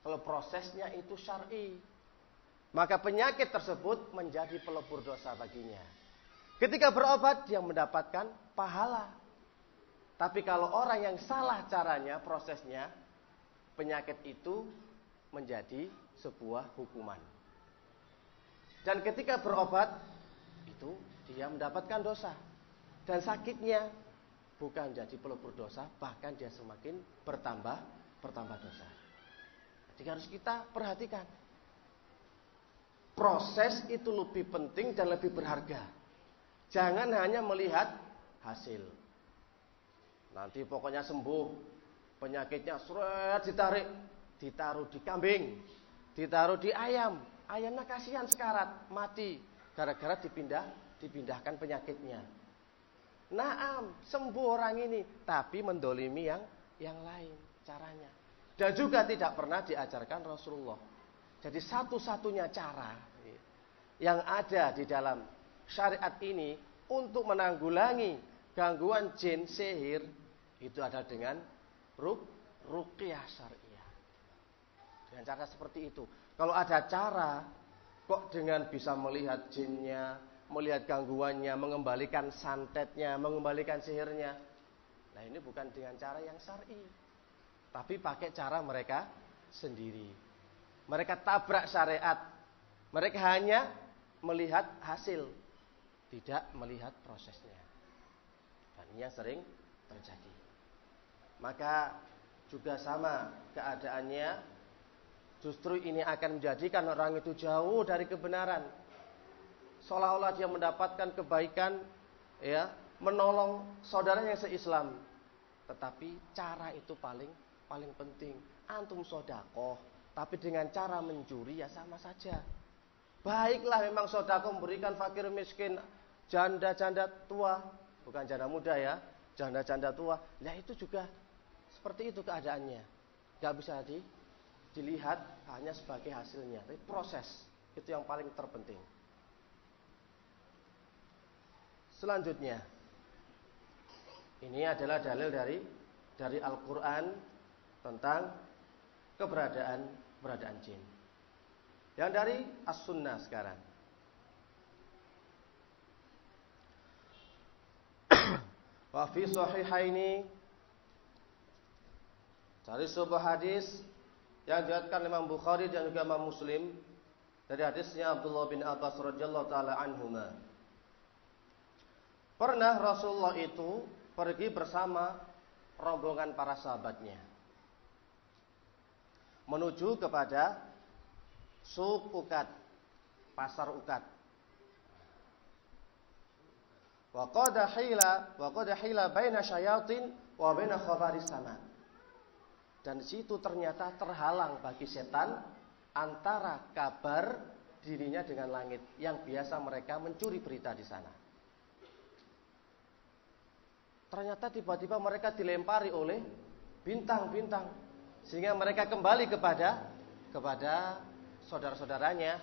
Kalau prosesnya itu syar'i, maka penyakit tersebut menjadi pelebur dosa baginya. Ketika berobat dia mendapatkan pahala. Tapi kalau orang yang salah caranya, prosesnya, penyakit itu menjadi sebuah hukuman. Dan ketika berobat itu dia mendapatkan dosa. Dan sakitnya bukan jadi pelebur dosa, bahkan dia semakin bertambah dosa. Jadi harus kita perhatikan. Proses itu lebih penting dan lebih berharga. Jangan hanya melihat hasil. Nanti pokoknya sembuh, penyakitnya seret ditaruh di kambing, ditaruh di ayam. Ayamnya kasihan sekarat, mati gara-gara dipindahkan penyakitnya. Naam, sembuh orang ini, tapi mendolimi yang lain caranya. Dan juga tidak pernah diajarkan Rasulullah. Jadi satu-satunya cara yang ada di dalam syariat ini untuk menanggulangi gangguan jin, sihir, itu adalah dengan ruqyah syariah. Dengan cara seperti itu. Kalau ada cara kok dengan bisa melihat jinnya, melihat gangguannya, mengembalikan santetnya, mengembalikan sihirnya. Nah ini bukan dengan cara yang syar'i, tapi pakai cara mereka sendiri. Mereka tabrak syariat. Mereka hanya melihat hasil, tidak melihat prosesnya. Dan ini yang sering terjadi. Maka juga sama keadaannya, justru ini akan menjadikan orang itu jauh dari kebenaran. Seolah-olah dia mendapatkan kebaikan, ya, menolong saudaranya se-Islam. Tetapi cara itu paling penting. Antum sedekah, tapi dengan cara mencuri ya sama saja. Baiklah memang sedekah memberikan fakir miskin, janda-janda tua, bukan janda muda ya, janda-janda tua. Nah itu juga seperti itu keadaannya. Gak bisa dilihat hanya sebagai hasilnya, tapi proses itu yang paling terpenting. Selanjutnya, ini adalah dalil dari Al-Quran tentang keberadaan jin. Yang dari As-Sunnah sekarang. Wa fi sahihaini, dari sebuah hadis yang diriwayatkan Imam Bukhari dan juga Imam Muslim dari hadisnya Abdullah bin Abbas radhiyallahu taala anhuma. Pernah Rasulullah itu pergi bersama rombongan para sahabatnya menuju kepada Suq Uqad, pasar Uqad. Wa qad hila baina syayatin wa baina khabaris sama. Dan di situ ternyata terhalang bagi setan antara kabar dirinya dengan langit yang biasa mereka mencuri berita di sana. Ternyata tiba-tiba mereka dilempari oleh bintang-bintang sehingga mereka kembali kepada saudara-saudaranya,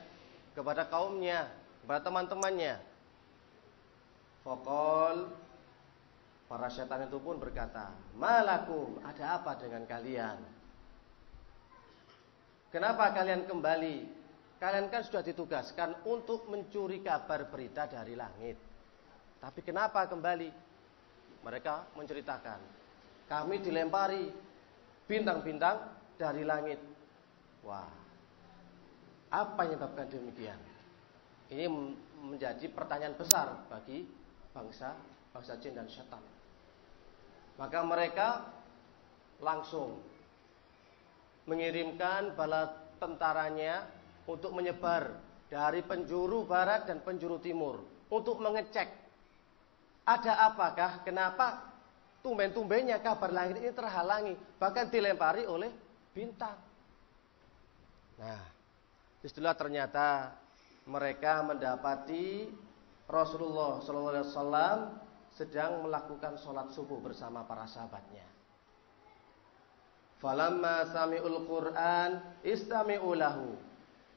kepada kaumnya, kepada teman-temannya. Faqal, para setan itu pun berkata, malakum, ada apa dengan kalian? Kenapa kalian kembali? Kalian kan sudah ditugaskan untuk mencuri kabar berita dari langit. Tapi kenapa kembali? Mereka menceritakan, kami dilempari bintang-bintang dari langit. Wah, apa yang menyebabkan demikian? Ini menjadi pertanyaan besar bagi bangsa jin dan setan. Maka mereka langsung mengirimkan bala tentaranya untuk menyebar dari penjuru barat dan penjuru timur untuk mengecek ada apakah, kenapa tumben-tumbennya kabar langit ini terhalangi, bahkan dilempari oleh bintang. Nah, disitulah ternyata mereka mendapati Rasulullah SAW sedang melakukan sholat subuh bersama para sahabatnya. Falamma sami'ul Qur'an istami'u lahu.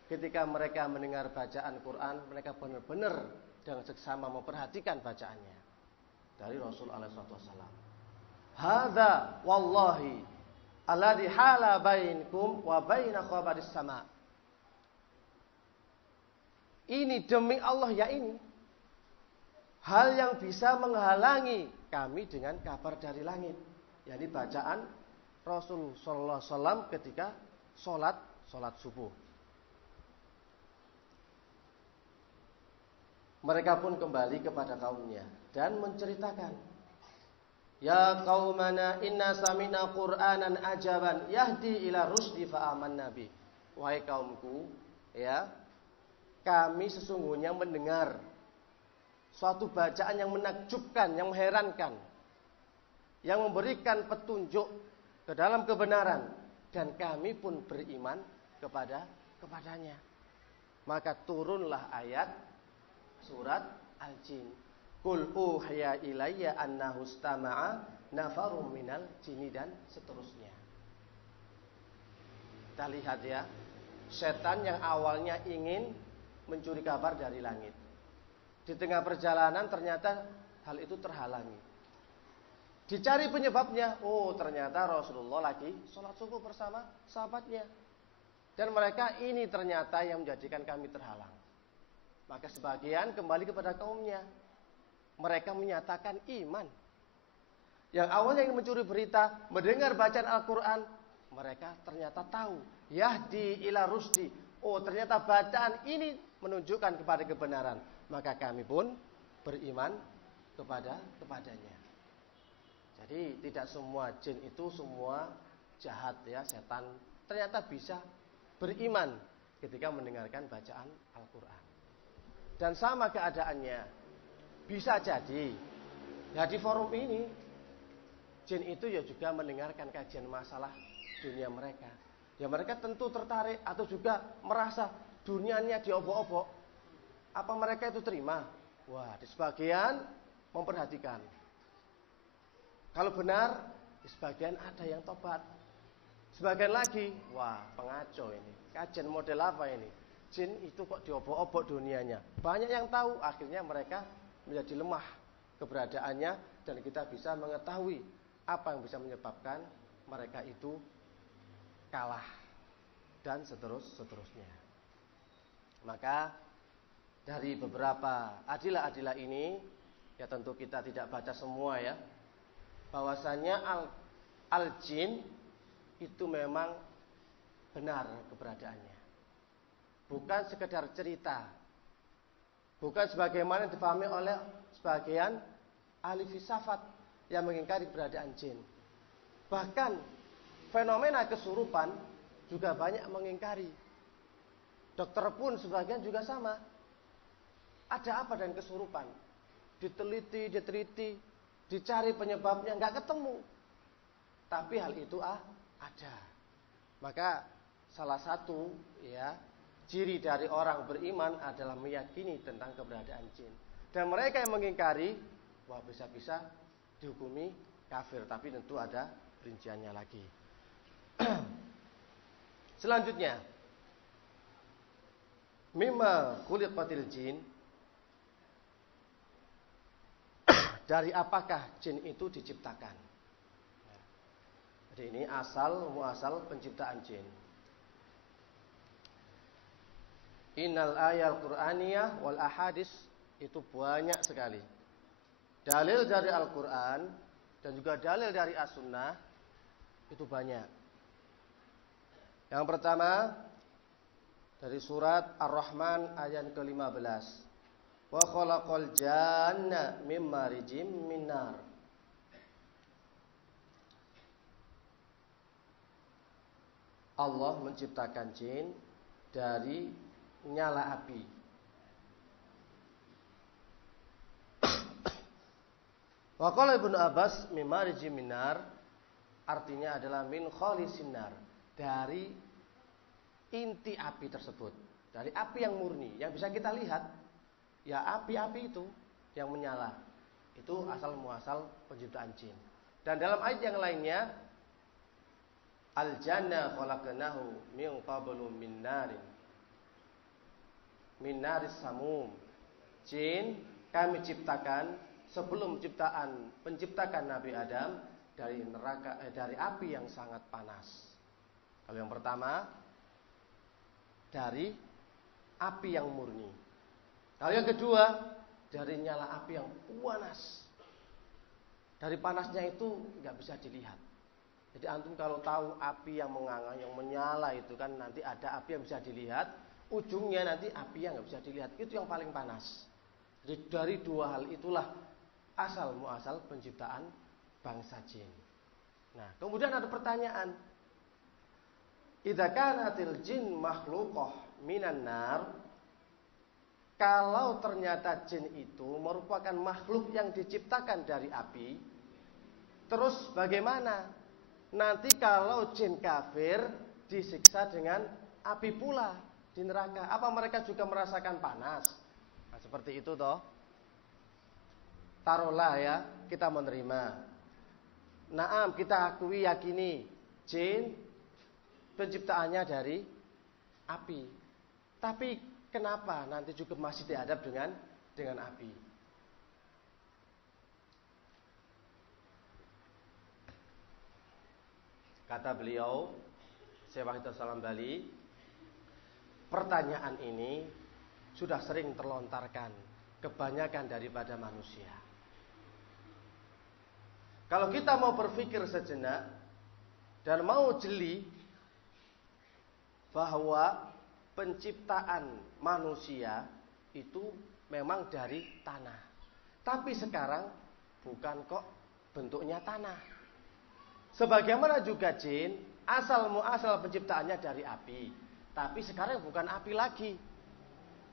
Ketika mereka mendengar bacaan Quran, mereka benar-benar dengan seksama memperhatikan bacaannya dari Rasul SAW. Hadza wallahi alladhi hala bainakum wa baina khabaris sama. Ini demi Allah ya ini hal yang bisa menghalangi kami dengan kabar dari langit, yakni bacaan Rasul sallallahu alaihi wasallam ketika salat subuh. Mereka pun kembali kepada kaumnya dan menceritakan, ya qaumana inna sami'na qur'anan ajaban yahdi ila rusdi fa amanna bi. Wahai kaumku, ya, kami sesungguhnya mendengar suatu bacaan yang menakjubkan, yang mengherankan, yang memberikan petunjuk ke dalam kebenaran, dan kami pun beriman kepadanya. Maka turunlah ayat surat Al-Jin. Qul uhiya ilayya annahu istama'a nafarum minal jinni, dan seterusnya. Kita lihat ya, setan yang awalnya ingin mencuri kabar dari langit, di tengah perjalanan ternyata hal itu terhalangi. Dicari penyebabnya, oh ternyata Rasulullah lagi sholat subuh bersama sahabatnya, dan mereka ini ternyata yang menjadikan kami terhalang. Maka sebagian kembali kepada kaumnya. Mereka menyatakan iman. Yang awalnya ingin mencuri berita, mendengar bacaan Al-Quran, mereka ternyata tahu, yahdi ila rusdi. Oh ternyata bacaan ini menunjukkan kepada kebenaran. Maka kami pun beriman kepadanya. Jadi tidak semua jin itu semua jahat ya, setan. Ternyata bisa beriman ketika mendengarkan bacaan Al-Quran. Dan sama keadaannya, bisa jadi ya di forum ini jin itu ya juga mendengarkan kajian masalah dunia mereka. Ya mereka tentu tertarik atau juga merasa dunianya diobok-obok. Apa mereka itu terima? Wah, di sebagian memperhatikan. Kalau benar, di sebagian ada yang tobat. Sebagian lagi, wah pengacau ini. Kajian model apa ini? Jin itu kok diobok-obok dunianya. Banyak yang tahu, akhirnya mereka menjadi lemah keberadaannya, dan kita bisa mengetahui apa yang bisa menyebabkan mereka itu kalah dan seterusnya. Maka dari beberapa adilah-adilah ini, ya tentu kita tidak baca semua ya, bahwasanya al-jin itu memang benar keberadaannya. Bukan sekedar cerita. Bukan sebagaimana difahami oleh sebagian ahli filsafat yang mengingkari keberadaan jin. Bahkan fenomena kesurupan juga banyak mengingkari. Dokter pun sebagian juga sama. Ada apa dengan kesurupan? Diteliti, dicari penyebabnya, nggak ketemu. Tapi hal itu ada. Maka salah satu ya ciri dari orang beriman adalah meyakini tentang keberadaan jin. Dan mereka yang mengingkari, wah bisa-bisa dihukumi kafir. Tapi tentu ada rinciannya lagi. Selanjutnya, Mimma khuliqatil jin, dari apakah jin itu diciptakan. Jadi ini muasal penciptaan jin. Innal ayal Qur'aniyah wal ahadis, itu banyak sekali dalil dari Al-Quran dan juga dalil dari As-Sunnah, itu banyak. Yang pertama dari surat Ar-Rahman ayat ke-15. Wa khalaqal janna mim marijim minar. Allah menciptakan jin dari nyala api. Wa qala Ibnu Abbas mim marijim minar, artinya adalah min khalisin nar, dari inti api tersebut, dari api yang murni, yang bisa kita lihat. Ya api-api itu yang menyala, itu asal muasal penciptaan jin. Dan dalam ayat yang lainnya, al-janna khalaqnahu min qablu min naris samum. Jin kami ciptakan sebelum penciptakan Nabi Adam dari neraka, dari api yang sangat panas. Kalau yang pertama dari api yang murni. Kalau yang kedua dari nyala api yang panas. Dari panasnya itu nggak bisa dilihat. Jadi antum kalau tahu api yang menganga, yang menyala itu kan nanti ada api yang bisa dilihat, ujungnya nanti api yang nggak bisa dilihat, itu yang paling panas. Jadi dari dua hal itulah asal muasal penciptaan bangsa jin. Nah, kemudian ada pertanyaan. Idza kanatil jin makhluqah minan nar, kalau ternyata jin itu merupakan makhluk yang diciptakan dari api, terus bagaimana nanti kalau jin kafir disiksa dengan api pula di neraka? Apa mereka juga merasakan panas? Nah, seperti itu toh. Taruhlah ya, kita menerima. Naam, kita akui, yakini jin penciptaannya dari api. Tapi kenapa nanti juga masih diadab dengan api? Kata beliau, Syekh Wahid Salam Bali, pertanyaan ini sudah sering terlontarkan kebanyakan daripada manusia. Kalau kita mau berpikir sejenak dan mau jeli bahwa penciptaan manusia itu memang dari tanah. Tapi sekarang bukan kok bentuknya tanah. Sebagaimana juga jin, asal muasal penciptaannya dari api. Tapi sekarang bukan api lagi.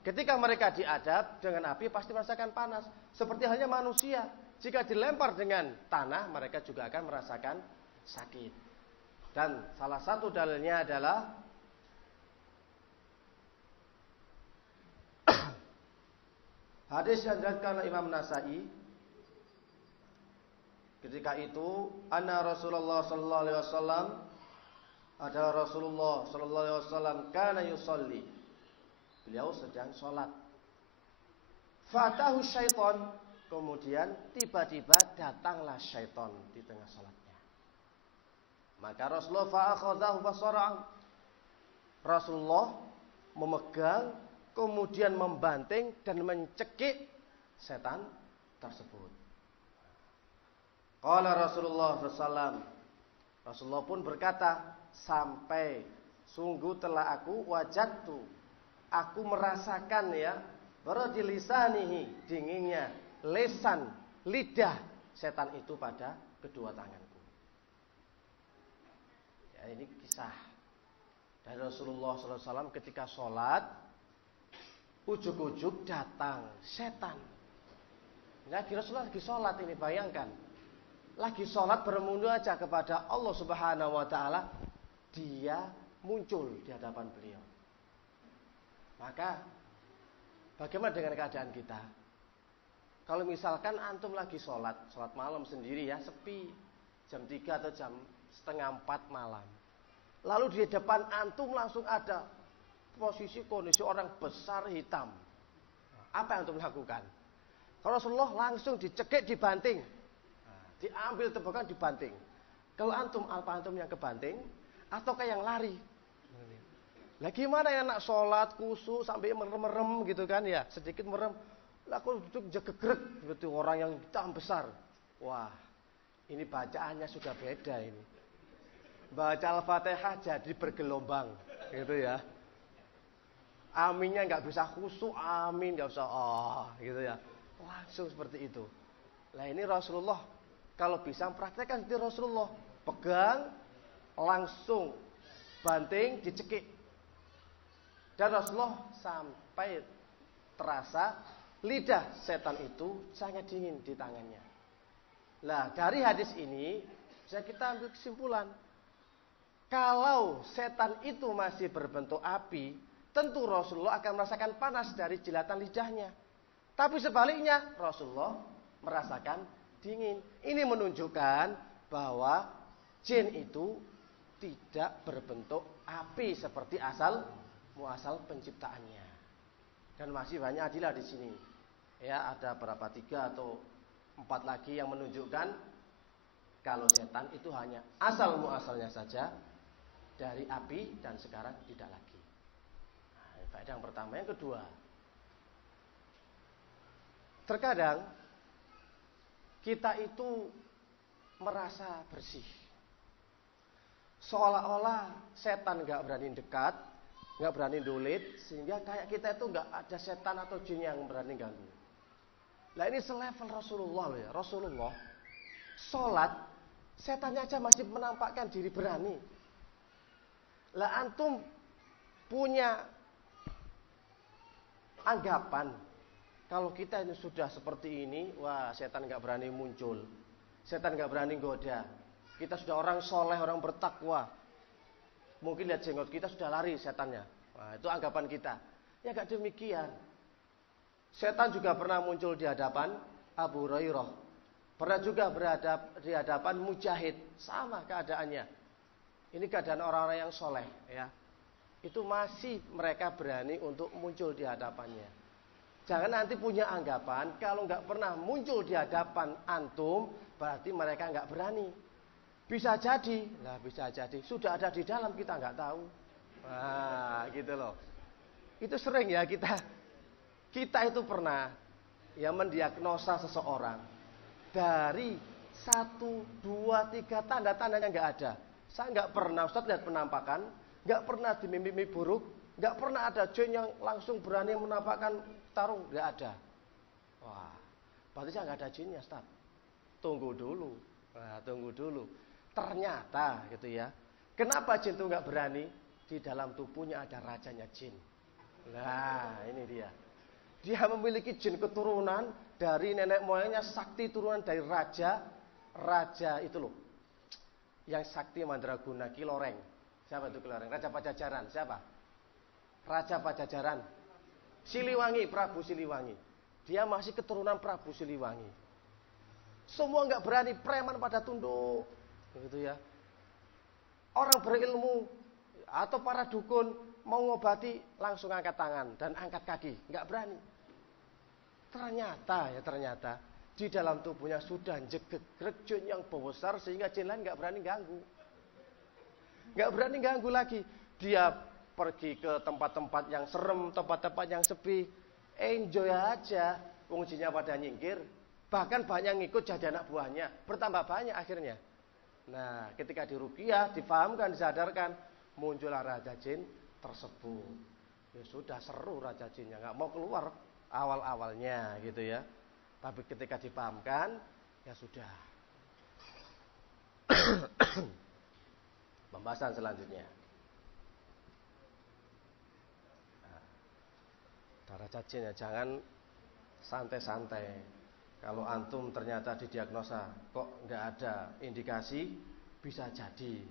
Ketika mereka diadab dengan api pasti merasakan panas. Seperti halnya manusia, jika dilempar dengan tanah mereka juga akan merasakan sakit. Dan salah satu dalilnya adalah hadis yang diriwayatkan oleh Imam Nasa'i. Ketika itu, anna Rasulullah sallallahu alaihi wasallam, adalah Rasulullah sallallahu alaihi wasallam kana yusolli. Beliau sedang sholat. Fatahu syaiton, kemudian tiba-tiba datanglah syaiton di tengah sholatnya. Maka Rasulullah fa'akhadhahu fasara'an. Rasulullah memegang, kemudian membanting dan mencekik setan tersebut. Qala Rasulullah SAW, Rasulullah pun berkata, sampai sungguh telah aku wajadtu, aku merasakan ya, baradilisanihi, dinginnya lesan, lidah setan itu pada kedua tanganku. Ya, ini kisah dari Rasulullah SAW ketika sholat. Ujuk-ujuk datang setan. Lagi Rasulullah lagi sholat ini, bayangkan. Lagi sholat bermunajat kepada Allah Subhanahu wa ta'ala, dia muncul di hadapan beliau. Maka bagaimana dengan keadaan kita? Kalau misalkan antum lagi sholat malam sendiri ya, sepi, jam 3 atau jam setengah 4 malam. Lalu di depan antum langsung ada posisi kondisi orang besar hitam. Apa yang antum lakukan? Kalau Rasulullah langsung dicekik, dibanting. Diambil tebakan, dibanting. Kalau antum, apa antum yang kebanting? Ataukah yang lari? Lah gimana yang nak sholat, khusyuk, sampai merem-merem gitu kan ya. Sedikit merem. Lah aku duduk jegegrek. Gitu, orang yang hitam besar. Wah, ini bacaannya sudah beda ini. Baca Al-Fatihah jadi bergelombang. Gitu ya. Aminnya nggak bisa khusyuk, amin nggak usah gitu ya. Langsung seperti itu. Nah ini Rasulullah kalau bisa praktekkan seperti Rasulullah, pegang, langsung banting, dicekik. Dan Rasulullah sampai terasa lidah setan itu sangat dingin di tangannya. Nah dari hadis ini bisa kita ambil kesimpulan, kalau setan itu masih berbentuk api, tentu Rasulullah akan merasakan panas dari jilatan lidahnya. Tapi sebaliknya Rasulullah merasakan dingin. Ini menunjukkan bahwa jin itu tidak berbentuk api seperti asal muasal penciptaannya. Dan masih banyak adilah di sini. Ya, ada berapa 3 atau 4 lagi yang menunjukkan kalau setan itu hanya asal muasalnya saja dari api dan sekarang tidak lagi. Nah, faedah yang pertama. Yang kedua, terkadang kita itu merasa bersih, seolah-olah setan gak berani dekat, gak berani dolit, sehingga kayak kita itu gak ada setan atau jin yang berani ganggu. Nah ini selevel Rasulullah loh ya. Rasulullah sholat, setannya aja masih menampakkan diri berani. Lah antum punya anggapan kalau kita ini sudah seperti ini, wah setan gak berani muncul, setan gak berani goda. Kita sudah orang soleh, orang bertakwa, mungkin lihat jenggot kita sudah lari setannya. Wah itu anggapan kita. Ya gak demikian. Setan juga pernah muncul di hadapan Abu Hurairah, pernah juga di hadapan Mujahid, sama keadaannya. Ini keadaan orang-orang yang soleh ya. Itu masih mereka berani untuk muncul di hadapannya. Jangan nanti punya anggapan kalau nggak pernah muncul di hadapan antum berarti mereka nggak berani. Bisa jadi, bisa jadi sudah ada di dalam kita nggak tahu. Nah, gitu loh. Itu sering ya kita itu pernah ya mendiagnosa seseorang dari 1, 2, 3 tanda-tandanya nggak ada. Saya nggak pernah Ustaz lihat penampakan, nggak pernah di mimpi buruk, nggak pernah ada jin yang langsung berani menampakkan tarung, nggak ada. Wah, berarti saya nggak ada jinnya, Ustaz. Tunggu dulu. Nah, tunggu dulu. Ternyata gitu ya. Kenapa jin itu nggak berani? Di dalam tubuhnya ada rajanya jin. Nah, ini dia. Dia memiliki jin keturunan dari nenek moyangnya sakti, turunan dari raja itu loh. Yang sakti mandraguna Kiloreng. Siapa itu Kiloreng? Raja Pajajaran. Siapa? Raja Pajajaran. Siliwangi, Prabu Siliwangi. Dia masih keturunan Prabu Siliwangi. Semua nggak berani, preman pada tunduk, gitu ya. Orang berilmu atau para dukun mau ngobati langsung angkat tangan dan angkat kaki, nggak berani. Ternyata di dalam tubuhnya sudah jegegrek jin yang besar sehingga jin lain nggak berani ganggu. Nggak berani ganggu lagi. Dia pergi ke tempat-tempat yang serem, tempat-tempat yang sepi, enjoy aja. Wong jinnya pada nyingkir, bahkan banyak ngikut jadi anak buahnya, bertambah banyak akhirnya. Nah, ketika diruqyah, difahamkan, disadarkan, muncullah raja jin tersebut. Ya sudah seru raja jinnya, nggak mau keluar awal-awalnya gitu ya. Tapi ketika dipahamkan, ya sudah. Pembahasan selanjutnya. Raja jin ya, jangan santai-santai. Kalau antum ternyata didiagnosa kok nggak ada indikasi, bisa jadi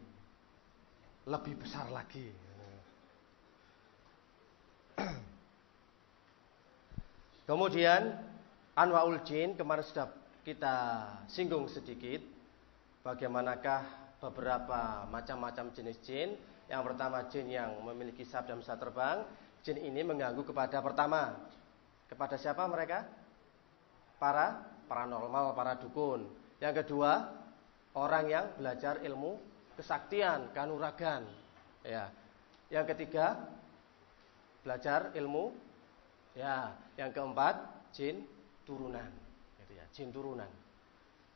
lebih besar lagi. Kemudian anwaul jin kemarin sudah kita singgung sedikit. Bagaimanakah beberapa macam-macam jenis jin Yang pertama jin yang memiliki sayap dan bisa terbang. Jin ini mengganggu kepada pertama. Kepada siapa mereka? Para paranormal, para dukun. Yang kedua, orang yang belajar ilmu kesaktian, kanuragan. Ya. Yang ketiga, belajar ilmu. Ya. Yang keempat, jin turunan. Gitu ya, jin turunan.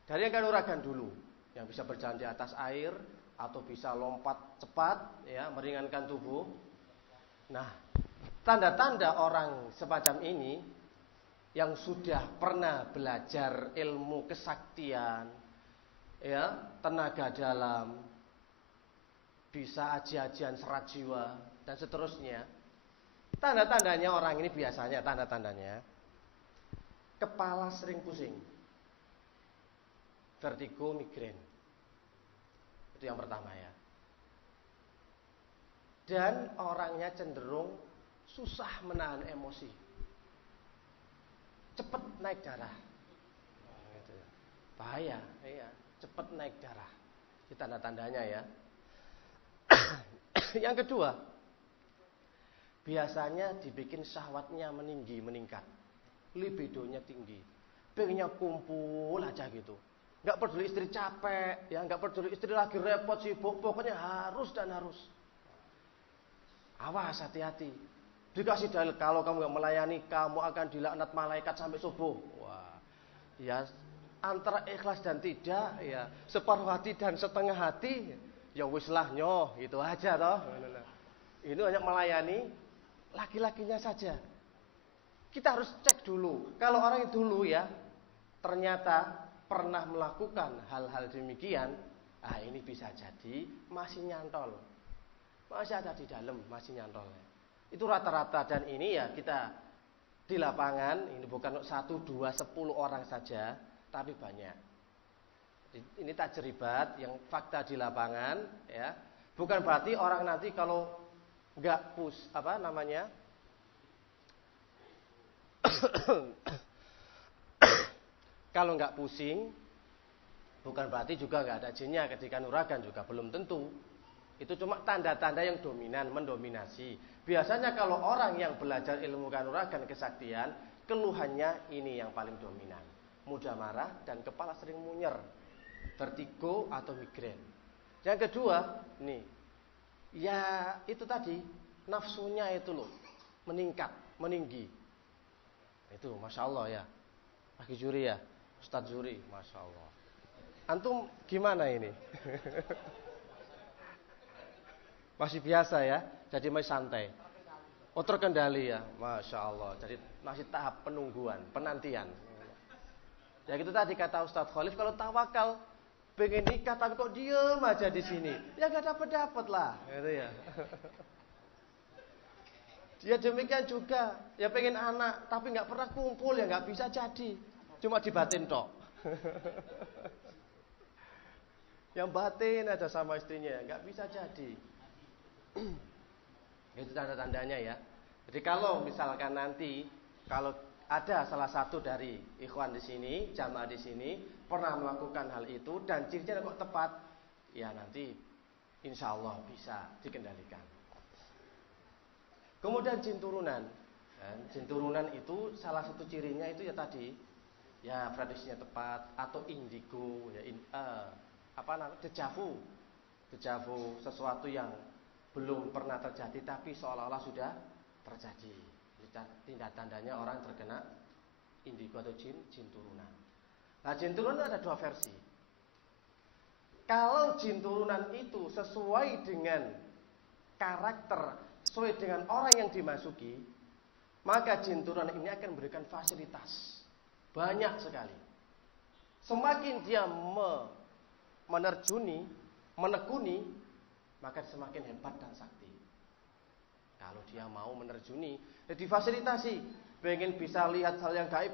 Dari yang kanuragan dulu, yang bisa berjalan di atas air atau bisa lompat cepat, ya, meringankan tubuh. Nah, tanda-tanda orang semacam ini yang sudah pernah belajar ilmu kesaktian, ya, tenaga dalam, bisa aji-ajian serat jiwa dan seterusnya. Tanda-tandanya orang ini biasanya tanda-tandanya kepala sering pusing, vertigo, migrain. Itu yang pertama ya. Dan orangnya cenderung susah menahan emosi, cepat naik darah. Gitu ya. Bahaya, iya, cepat naik darah. Itu tanda-tandanya ya. Yang kedua, biasanya dibikin syahwatnya meningkat, libidonya tinggi, pengennya kumpul aja gitu. Nggak peduli istri capek, ya, nggak peduli istri lagi repot sibuk, pokoknya harus dan harus. Awas, hati-hati. Dikasih dalil kalau kamu nggak melayani, kamu akan dilaknat malaikat sampai subuh. Wah, ya antara ikhlas dan tidak, ya separuh hati dan setengah hati, ya wis lah nyoh, gitu aja toh. Ini hanya melayani laki-lakinya saja. Kita harus cek dulu. Kalau orang itu dulu ya ternyata pernah melakukan hal-hal demikian, ini bisa jadi masih nyantol, masih ada di dalam, masih nyantol. Itu rata-rata, dan ini ya kita di lapangan, ini bukan 1, 2, 10 orang saja, tapi banyak. Ini tajribat yang fakta di lapangan, ya. Bukan berarti orang nanti kalau nggak kalau nggak pusing, bukan berarti juga nggak ada jinnya ketika nuragan, juga belum tentu. Itu cuma tanda-tanda yang dominan, mendominasi. Biasanya kalau orang yang belajar ilmu kanuragan kesaktian, keluhannya ini yang paling dominan. Mudah marah dan kepala sering munyer, vertigo atau migrain. Yang kedua, nih, ya itu tadi, nafsunya itu loh, meningkat, meninggi. Itu, Masya Allah ya. Lagi juri ya, Ustadz juri, Masya Allah. Antum gimana ini? Masih biasa ya, jadi masih santai. Oh, terkendali ya, Masya Allah. Jadi masih tahap penungguan, penantian. Ya gitu tadi kata Ustadz Khalif, kalau tawakal pengen nikah tapi kok diem aja di sini, ya gak dapet lah, gitu ya. Dia demikian juga, ya pengen anak tapi nggak pernah kumpul, ya nggak bisa jadi, cuma dibatin tok. Yang batin aja sama istrinya, nggak bisa jadi. Itu tanda-tandanya ya. Jadi kalau misalkan nanti kalau ada salah satu dari ikhwan di sini, jamaah di sini pernah melakukan hal itu dan cirinya kok tepat, ya nanti insya Allah bisa dikendalikan. Kemudian jin turunan. Jin turunan itu salah satu cirinya itu ya tadi, ya prediksinya tepat atau indigo, ya dejavu, sesuatu yang belum pernah terjadi tapi seolah-olah sudah terjadi. Tanda-tandanya orang terkena indigo atau jin turunan. Nah, jin turunan ada 2 versi. Kalau jin turunan itu sesuai dengan karakter, sesuai dengan orang yang dimasuki, maka jin turunan ini akan memberikan fasilitas banyak sekali. Semakin dia menekuni, maka semakin hebat dan sakti. Kalau dia mau menerjuni, difasilitasi. Pengen bisa lihat hal yang gaib,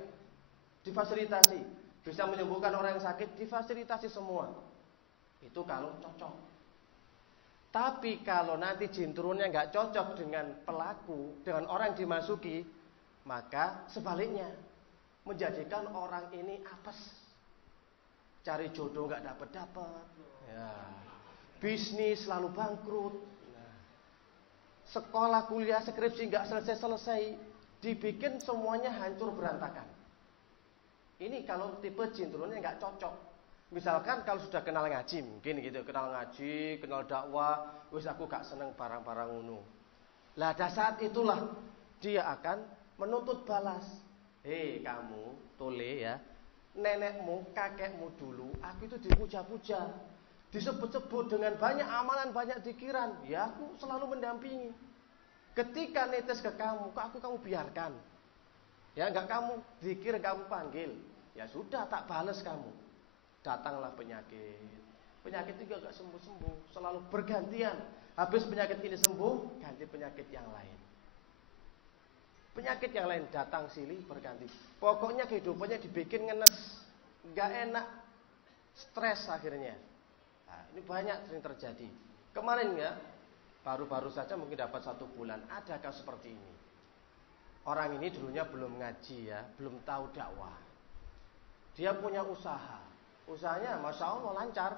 difasilitasi. Bisa menyembuhkan orang yang sakit, difasilitasi semua. Itu kalau cocok. Tapi kalau nanti jin turunnya nggak cocok dengan pelaku, dengan orang yang dimasuki, maka sebaliknya menjadikan orang ini apes, cari jodoh nggak dapat, ya, bisnis selalu bangkrut. Nah, sekolah, kuliah, skripsi nggak selesai-selesai, dibikin semuanya hancur berantakan. Ini kalau tipe jin turunannya nggak cocok. Misalkan kalau sudah kenal ngaji, mungkin gitu, kenal ngaji, kenal dakwah, wis aku gak seneng barang-barang ngono. Lah pada saat itulah dia akan menuntut balas. Hei kamu, tole ya, nenekmu, kakekmu dulu, aku itu dipuja-puja, disebut-sebut dengan banyak amalan, banyak zikiran. Ya aku selalu mendampingi. Ketika netes ke kamu, kok aku kamu biarkan? Ya enggak kamu zikir, kamu panggil. Ya sudah, tak balas kamu. Datanglah penyakit. Penyakit juga enggak sembuh-sembuh, selalu bergantian. Habis penyakit ini sembuh, ganti penyakit yang lain. Penyakit yang lain datang silih berganti. Pokoknya kehidupannya dibikin ngenes, enggak enak, stres akhirnya. Nah, ini banyak sering terjadi. Kemarin ya, baru-baru saja mungkin dapat 1 bulan, ada kasus seperti ini. Orang ini dulunya belum ngaji ya, belum tahu dakwah. Dia punya usaha. Usahanya Masya Allah lancar.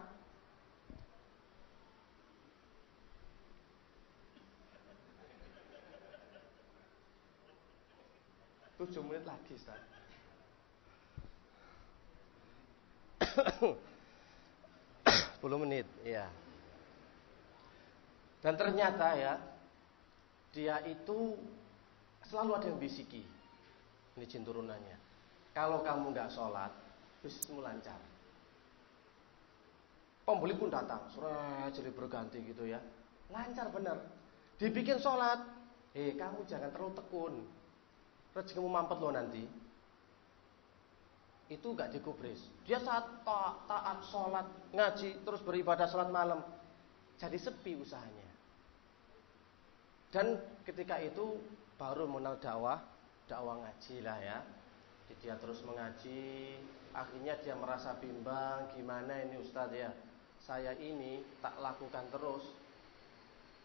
Tujuh menit lagi, Ustaz. 10 menit, ya. Dan ternyata ya, dia itu selalu ada yang bisiki. Ini jin turunannya. Kalau kamu nggak sholat, bisnismu lancar. Pembeli pun datang, jadi berganti gitu ya. Lancar bener. Dibikin sholat, kamu jangan terlalu tekun. Rezekimu mampet loh nanti. Itu nggak digubris. Dia saat taat sholat, ngaji, terus beribadah sholat malam, jadi sepi usahanya. Dan ketika itu baru mengenal dakwah ngaji lah ya. Dia terus mengaji, akhirnya dia merasa bimbang, gimana ini Ustadz ya, saya ini tak lakukan terus.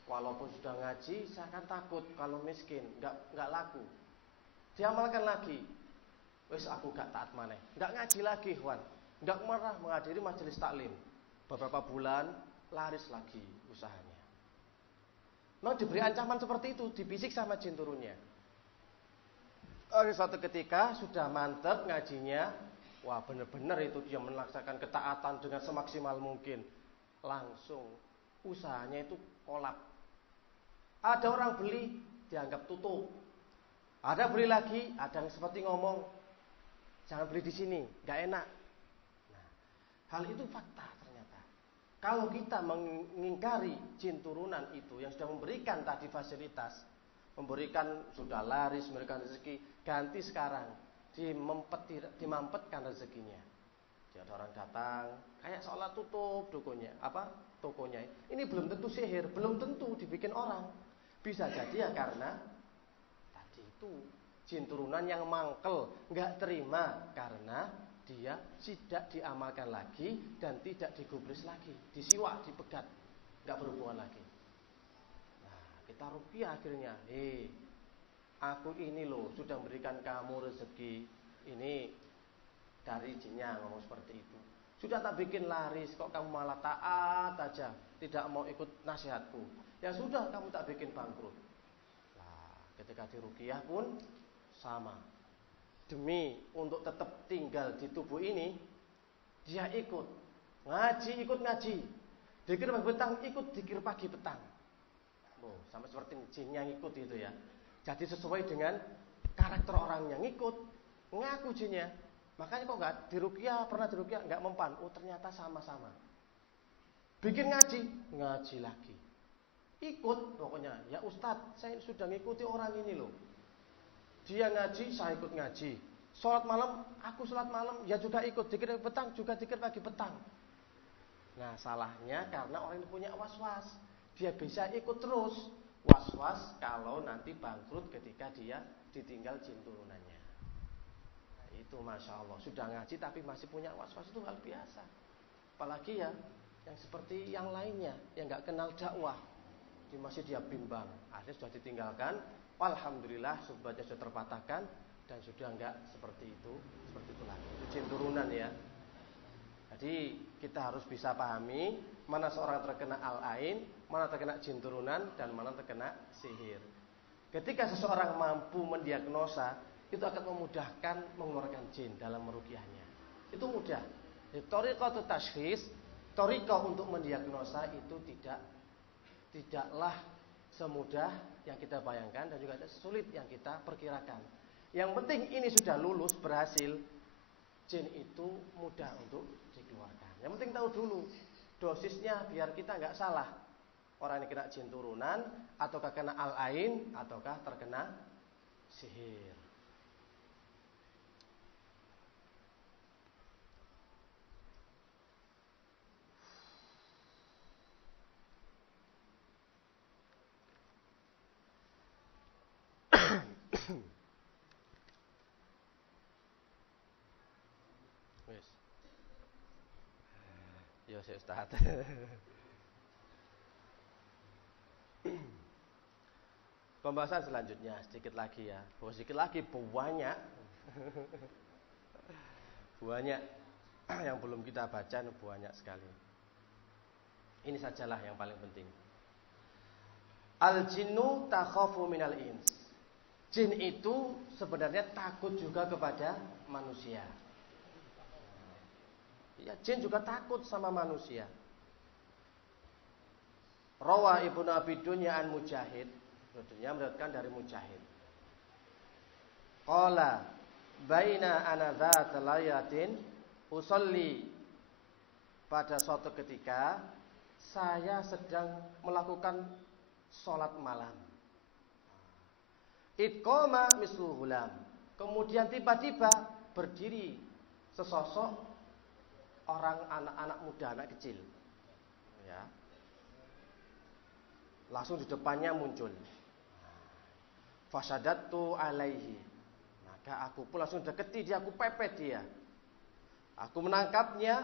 Walaupun sudah ngaji, saya akan takut kalau miskin, nggak laku. Dia amalkan lagi, wes aku gak taat maneh, nggak ngaji lagi, Wan, nggak marah menghadiri majelis taklim. Beberapa bulan laris lagi usahanya. Memang diberi ancaman seperti itu, dibisik sama jin turunnya. Suatu ketika sudah mantap ngajinya, wah benar-benar itu dia melaksanakan ketaatan dengan semaksimal mungkin. Langsung usahanya itu kolap. Ada orang beli, dianggap tutup. Ada beli lagi, ada yang seperti ngomong, jangan beli di sini, nggak enak. Nah, hal itu fakta ternyata. Kalau kita mengingkari jin turunan itu yang sudah memberikan tadi fasilitas, memberikan sudah laris, memberikan rezeki, ganti sekarang dimampetkan rezekinya. Jadi ada orang datang, kayak seolah tutup tokonya. Ini belum tentu sihir, belum tentu dibikin orang. Bisa jadi ya karena tadi itu jin turunan yang mangkel, nggak terima karena dia tidak diamalkan lagi dan tidak digubris lagi, disiwak, dipegat, nggak berhubungan lagi. Kita rupiah akhirnya, aku ini loh sudah memberikan kamu rezeki ini dari jinnya, ngomong seperti itu. Sudah tak bikin laris, kok kamu malah taat aja, tidak mau ikut nasihatku. Ya sudah, kamu tak bikin bangkrut. Nah, ketika di ruqyah pun sama. Demi untuk tetap tinggal di tubuh ini, dia ikut ngaji. Dikir pagi petang, ikut dikir pagi petang. Sama seperti jin yang ikut itu ya. Jadi sesuai dengan karakter orang yang ikut, ngaku jinnya. Makanya kok nggak pernah diruqyah nggak mempan. Oh ternyata sama-sama. Bikin ngaji lagi. Ikut pokoknya. Ya Ustadz, saya sudah ngikuti orang ini loh. Dia ngaji, saya ikut ngaji. Sholat malam, aku sholat malam, ya juga ikut. Dikir petang, juga dikir pagi petang. Nah salahnya karena orang ini punya was-was. Dia bisa ikut terus, was-was kalau nanti bangkrut ketika dia ditinggal jin turunannya. Nah, itu Masya Allah, sudah ngaji tapi masih punya was-was, itu hal biasa. Apalagi ya yang seperti yang lainnya, yang gak kenal dakwah, masih dia bimbang, akhirnya sudah ditinggalkan. Alhamdulillah subhatnya sudah terpatahkan dan sudah enggak seperti itu lagi. Itu jin turunan ya. Jadi kita harus bisa pahami mana seorang terkena al-ain, mana terkena jin turunan, dan mana terkena sihir. Ketika seseorang mampu mendiagnosa, itu akan memudahkan mengeluarkan jin dalam meruqyahnya. Itu mudah. Thariqatu tashkhis, thariqah untuk mendiagnosa itu tidaklah semudah yang kita bayangkan dan juga sulit yang kita perkirakan. Yang penting ini sudah lulus, berhasil, jin itu mudah untuk dikeluarkan. Yang penting tahu dulu dosisnya biar kita nggak salah. Orang ini kena jin turunan, ataukah kena al-ain, ataukah terkena sihir. Wes. Ya, Ustaz. Pembahasan selanjutnya sedikit lagi ya. Sedikit lagi banyak. Banyak yang belum kita baca, banyak sekali. Ini sajalah yang paling penting. Al-jinnu takhafu minal ins. Jin itu sebenarnya takut juga kepada manusia. Ya, jin juga takut sama manusia. Rawa Ibnu Abi Dunya an Mujahid, Ibnu meriwayatkan dari Mujahid. Qala baina ana dzat layatin usolli, pada suatu ketika saya sedang melakukan sholat malam. Idqama mislu hulam. Kemudian tiba-tiba berdiri sesosok orang, anak-anak muda, anak kecil. Ya. Langsung di depannya muncul. Fasadatu alaihi. Maka aku pun langsung deketi dia, aku pepet dia. Aku menangkapnya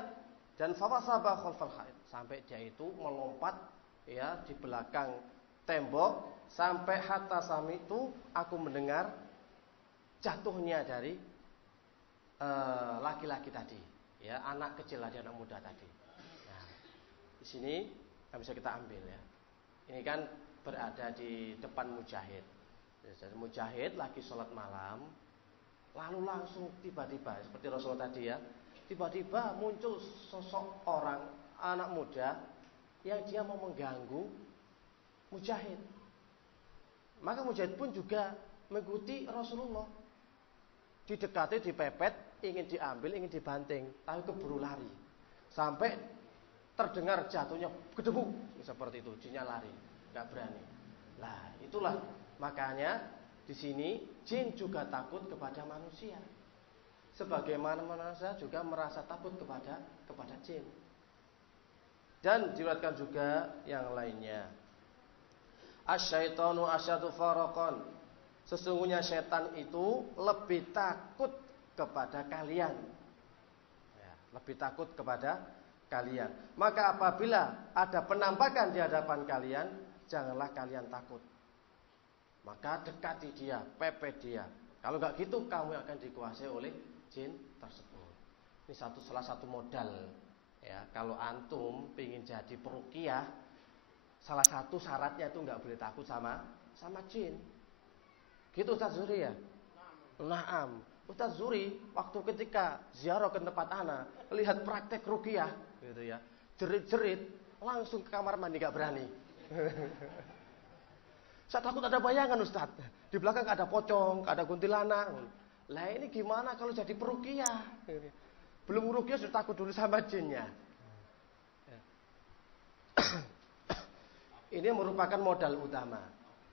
dan fawasaba khalfal haid, sampai dia itu melompat ya di belakang tembok, sampai hatta sami itu aku mendengar jatuhnya dari laki-laki tadi, ya anak kecil tadi, anak muda tadi. Nah, di sini yang bisa kita ambil ya. Ini kan berada di depan Mujahid. Mujahid lagi sholat malam, lalu langsung tiba-tiba seperti Rasulullah tadi ya, tiba-tiba muncul sosok orang, anak muda yang dia mau mengganggu Mujahid. Maka Mujahid pun juga mengikuti Rasulullah. Didekati, dipepet, ingin diambil, ingin dibanting, tapi keburu lari. Sampai terdengar jatuhnya gedebuk seperti itu, jinnya lari, nggak berani. Lah, itulah makanya di sini jin juga takut kepada manusia. Sebagaimana manusia juga merasa takut kepada jin. Dan diriwayatkan juga yang lainnya. Asyaitonu asyadu faraqan. Sesungguhnya setan itu lebih takut kepada kalian. Ya, lebih takut kepada kalian. Maka apabila ada penampakan di hadapan kalian, janganlah kalian takut. Maka dekati dia, pepet dia. Kalau enggak gitu, kamu akan dikuasai oleh jin tersebut. Ini salah satu modal. Ya, kalau antum ingin jadi peruqyah, salah satu syaratnya itu enggak boleh takut sama jin. Gitu Ustaz Zuri ya? Naam. Ustaz Zuri waktu ketika ziarah ke tempat ana, lihat praktek ruqyah gitu ya. Jerit-jerit, langsung ke kamar mandi enggak berani. Saya takut ada bayangan Ustaz. Di belakang ada pocong, ada kuntilanak. Lah ini gimana kalau jadi peruqyah? Belum ruqyah sudah takut dulu sama jinnya. Ini merupakan modal utama.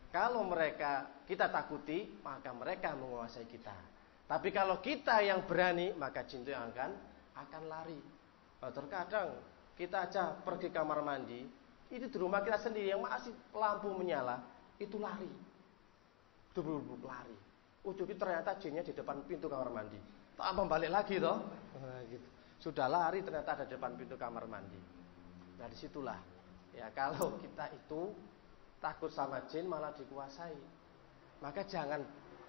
Kalau kita takuti, maka mereka menguasai kita. Tapi kalau kita yang berani, maka jin itu yang akan lari. Terkadang kita aja pergi kamar mandi, itu di rumah kita sendiri yang masih lampu menyala, itu lari. Betul-betul lari. Ujungnya ternyata jinnya di depan pintu kamar mandi. Tak balik lagi toh. Gitu. Sudah lari ternyata ada di depan pintu kamar mandi. Nah disitulah. Ya kalau kita itu takut sama jin malah dikuasai, maka jangan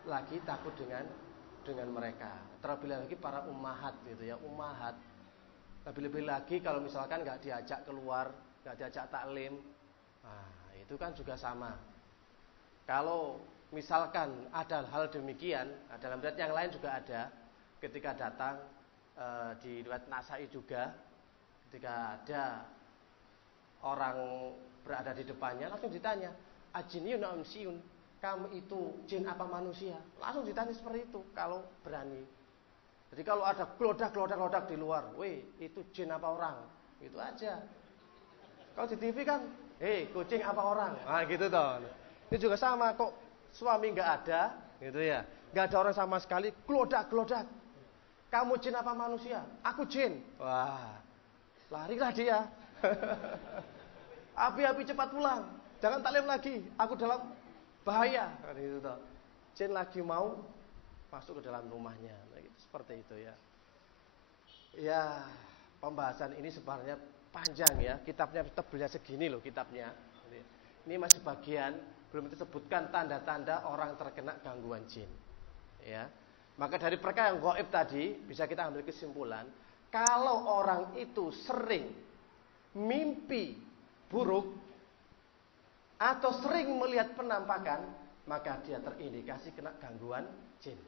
lagi takut dengan mereka. Terlebih lagi para ummahat gitu ya, ummahat. Lebih-lebih lagi kalau misalkan nggak diajak keluar, nggak diajak taklim, nah itu kan juga sama. Kalau misalkan ada hal demikian, dalam riwayat yang lain juga ada, ketika datang di riwayat Nasai juga, ketika ada orang berada di depannya, langsung ditanya, ajiniyun am siyun, kamu itu jin apa manusia? Langsung ditanya seperti itu kalau berani. Jadi kalau ada gelodak di luar, weh itu jin apa orang? Itu aja. Kalau di TV kan, kucing apa orang? Nah gitu toh. Ini juga sama, kok suami nggak ada, gitu ya, nggak ada orang sama sekali, gelodak. Kamu jin apa manusia? Aku jin. Wah, larilah dia. Api cepat pulang, jangan taklim lagi, aku dalam bahaya. Gitu toh. Jin lagi mau masuk ke dalam rumahnya, nah, gitu, seperti itu ya. Ya, pembahasan ini sebenarnya panjang ya, kitabnya tebelnya segini loh kitabnya. Ini masih bagian, belum disebutkan tanda-tanda orang terkena gangguan jin. Ya, maka dari perkara yang gaib tadi bisa kita ambil kesimpulan, kalau orang itu sering mimpi buruk atau sering melihat penampakan, maka dia terindikasi kena gangguan jin.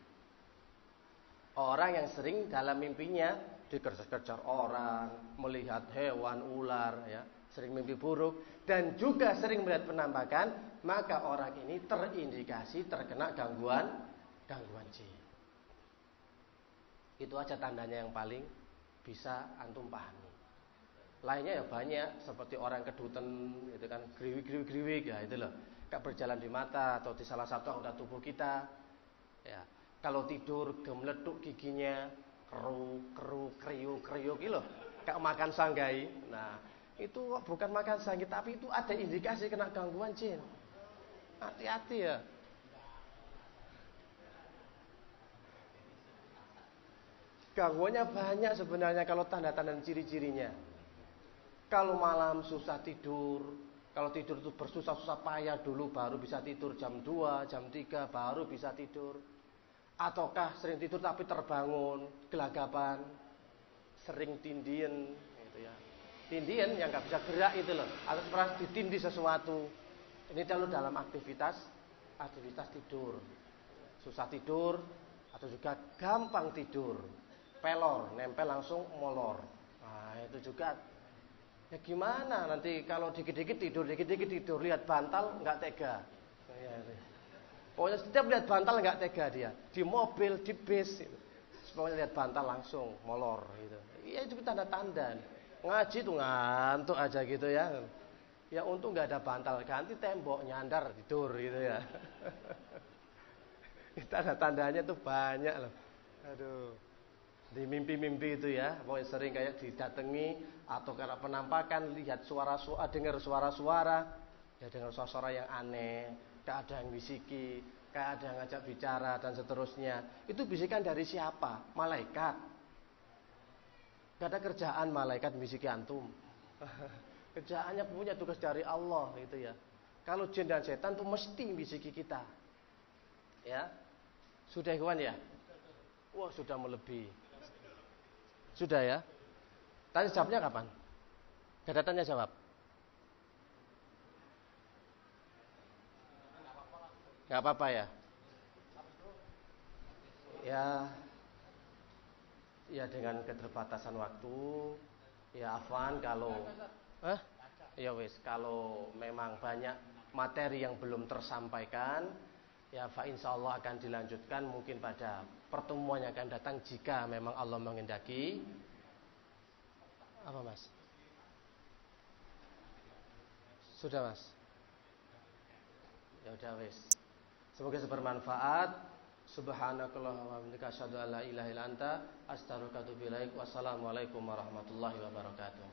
Orang yang sering dalam mimpinya dikejar-kejar orang, melihat hewan, ular, ya, sering mimpi buruk dan juga sering melihat penampakan, maka orang ini terindikasi terkena gangguan jin. Itu aja tandanya yang paling bisa antum pahami. Lainnya ya banyak, seperti orang keduten, itu kan griwik ya itu loh, gak berjalan di mata atau di salah satu anggota tubuh kita. Ya, kalau tidur gemeleduk giginya, kriuk gitu loh, gak makan sanggai. Nah, itu bukan makan sanggai, tapi itu ada indikasi kena gangguan jin. Hati-hati ya. Gangguannya banyak sebenarnya kalau tanda-tanda dan ciri-cirinya. Kalau malam susah tidur, kalau tidur itu bersusah-susah payah dulu baru bisa tidur, jam 2, jam 3 baru bisa tidur. Ataukah sering tidur tapi terbangun, gelagapan, sering tindian gitu ya. Tindian yang nggak bisa gerak itu loh, atau pernah ditindih sesuatu. Ini dalam aktivitas tidur. Susah tidur atau juga gampang tidur. Pelor, nempel langsung molor. Nah, itu juga ya gimana nanti kalau dikit-dikit tidur, lihat bantal nggak tega. Pokoknya setiap lihat bantal nggak tega dia. Di mobil, di bis, pokoknya lihat bantal langsung molor gitu. Iya itu tanda-tanda. Ngaji tuh ngantuk aja gitu ya. Ya untung nggak ada bantal, ganti tembok, nyandar tidur gitu ya. Tanda-tandanya tuh banyak loh. Aduh. Di mimpi-mimpi itu ya, pokoknya sering kayak didatangi atau karena penampakan lihat suara-suara, dengar suara-suara, ya dengar suara-suara yang aneh, kayak ada yang bisiki, kayak ada yang ngajak bicara dan seterusnya. Itu bisikan dari siapa? Malaikat. Gak ada kerjaan malaikat bisiki antum. Kerjaannya punya tugas dari Allah gitu ya. Kalau jin dan setan tuh mesti bisiki kita. Ya. Sudah kawan ya? Wah, sudah melebihi. Sudah ya? Tanya jawabnya kapan? Gak ada tanya jawab? Gak apa-apa ya? Ya dengan keterbatasan waktu, ya afwan kalau ya wis, kalau memang banyak materi yang belum tersampaikan, ya fa insyaallah akan dilanjutkan mungkin pada pertemuan yang akan datang jika memang Allah menghendaki. Apa Mas? Sudah Mas? Ya udah wis. Semoga bermanfaat. Subhanakallahumma wa bihamdika asyhadu an la ilaha illa anta astaghfiruka wa atubu ilaik. Wassalamualaikum warahmatullahi wabarakatuh.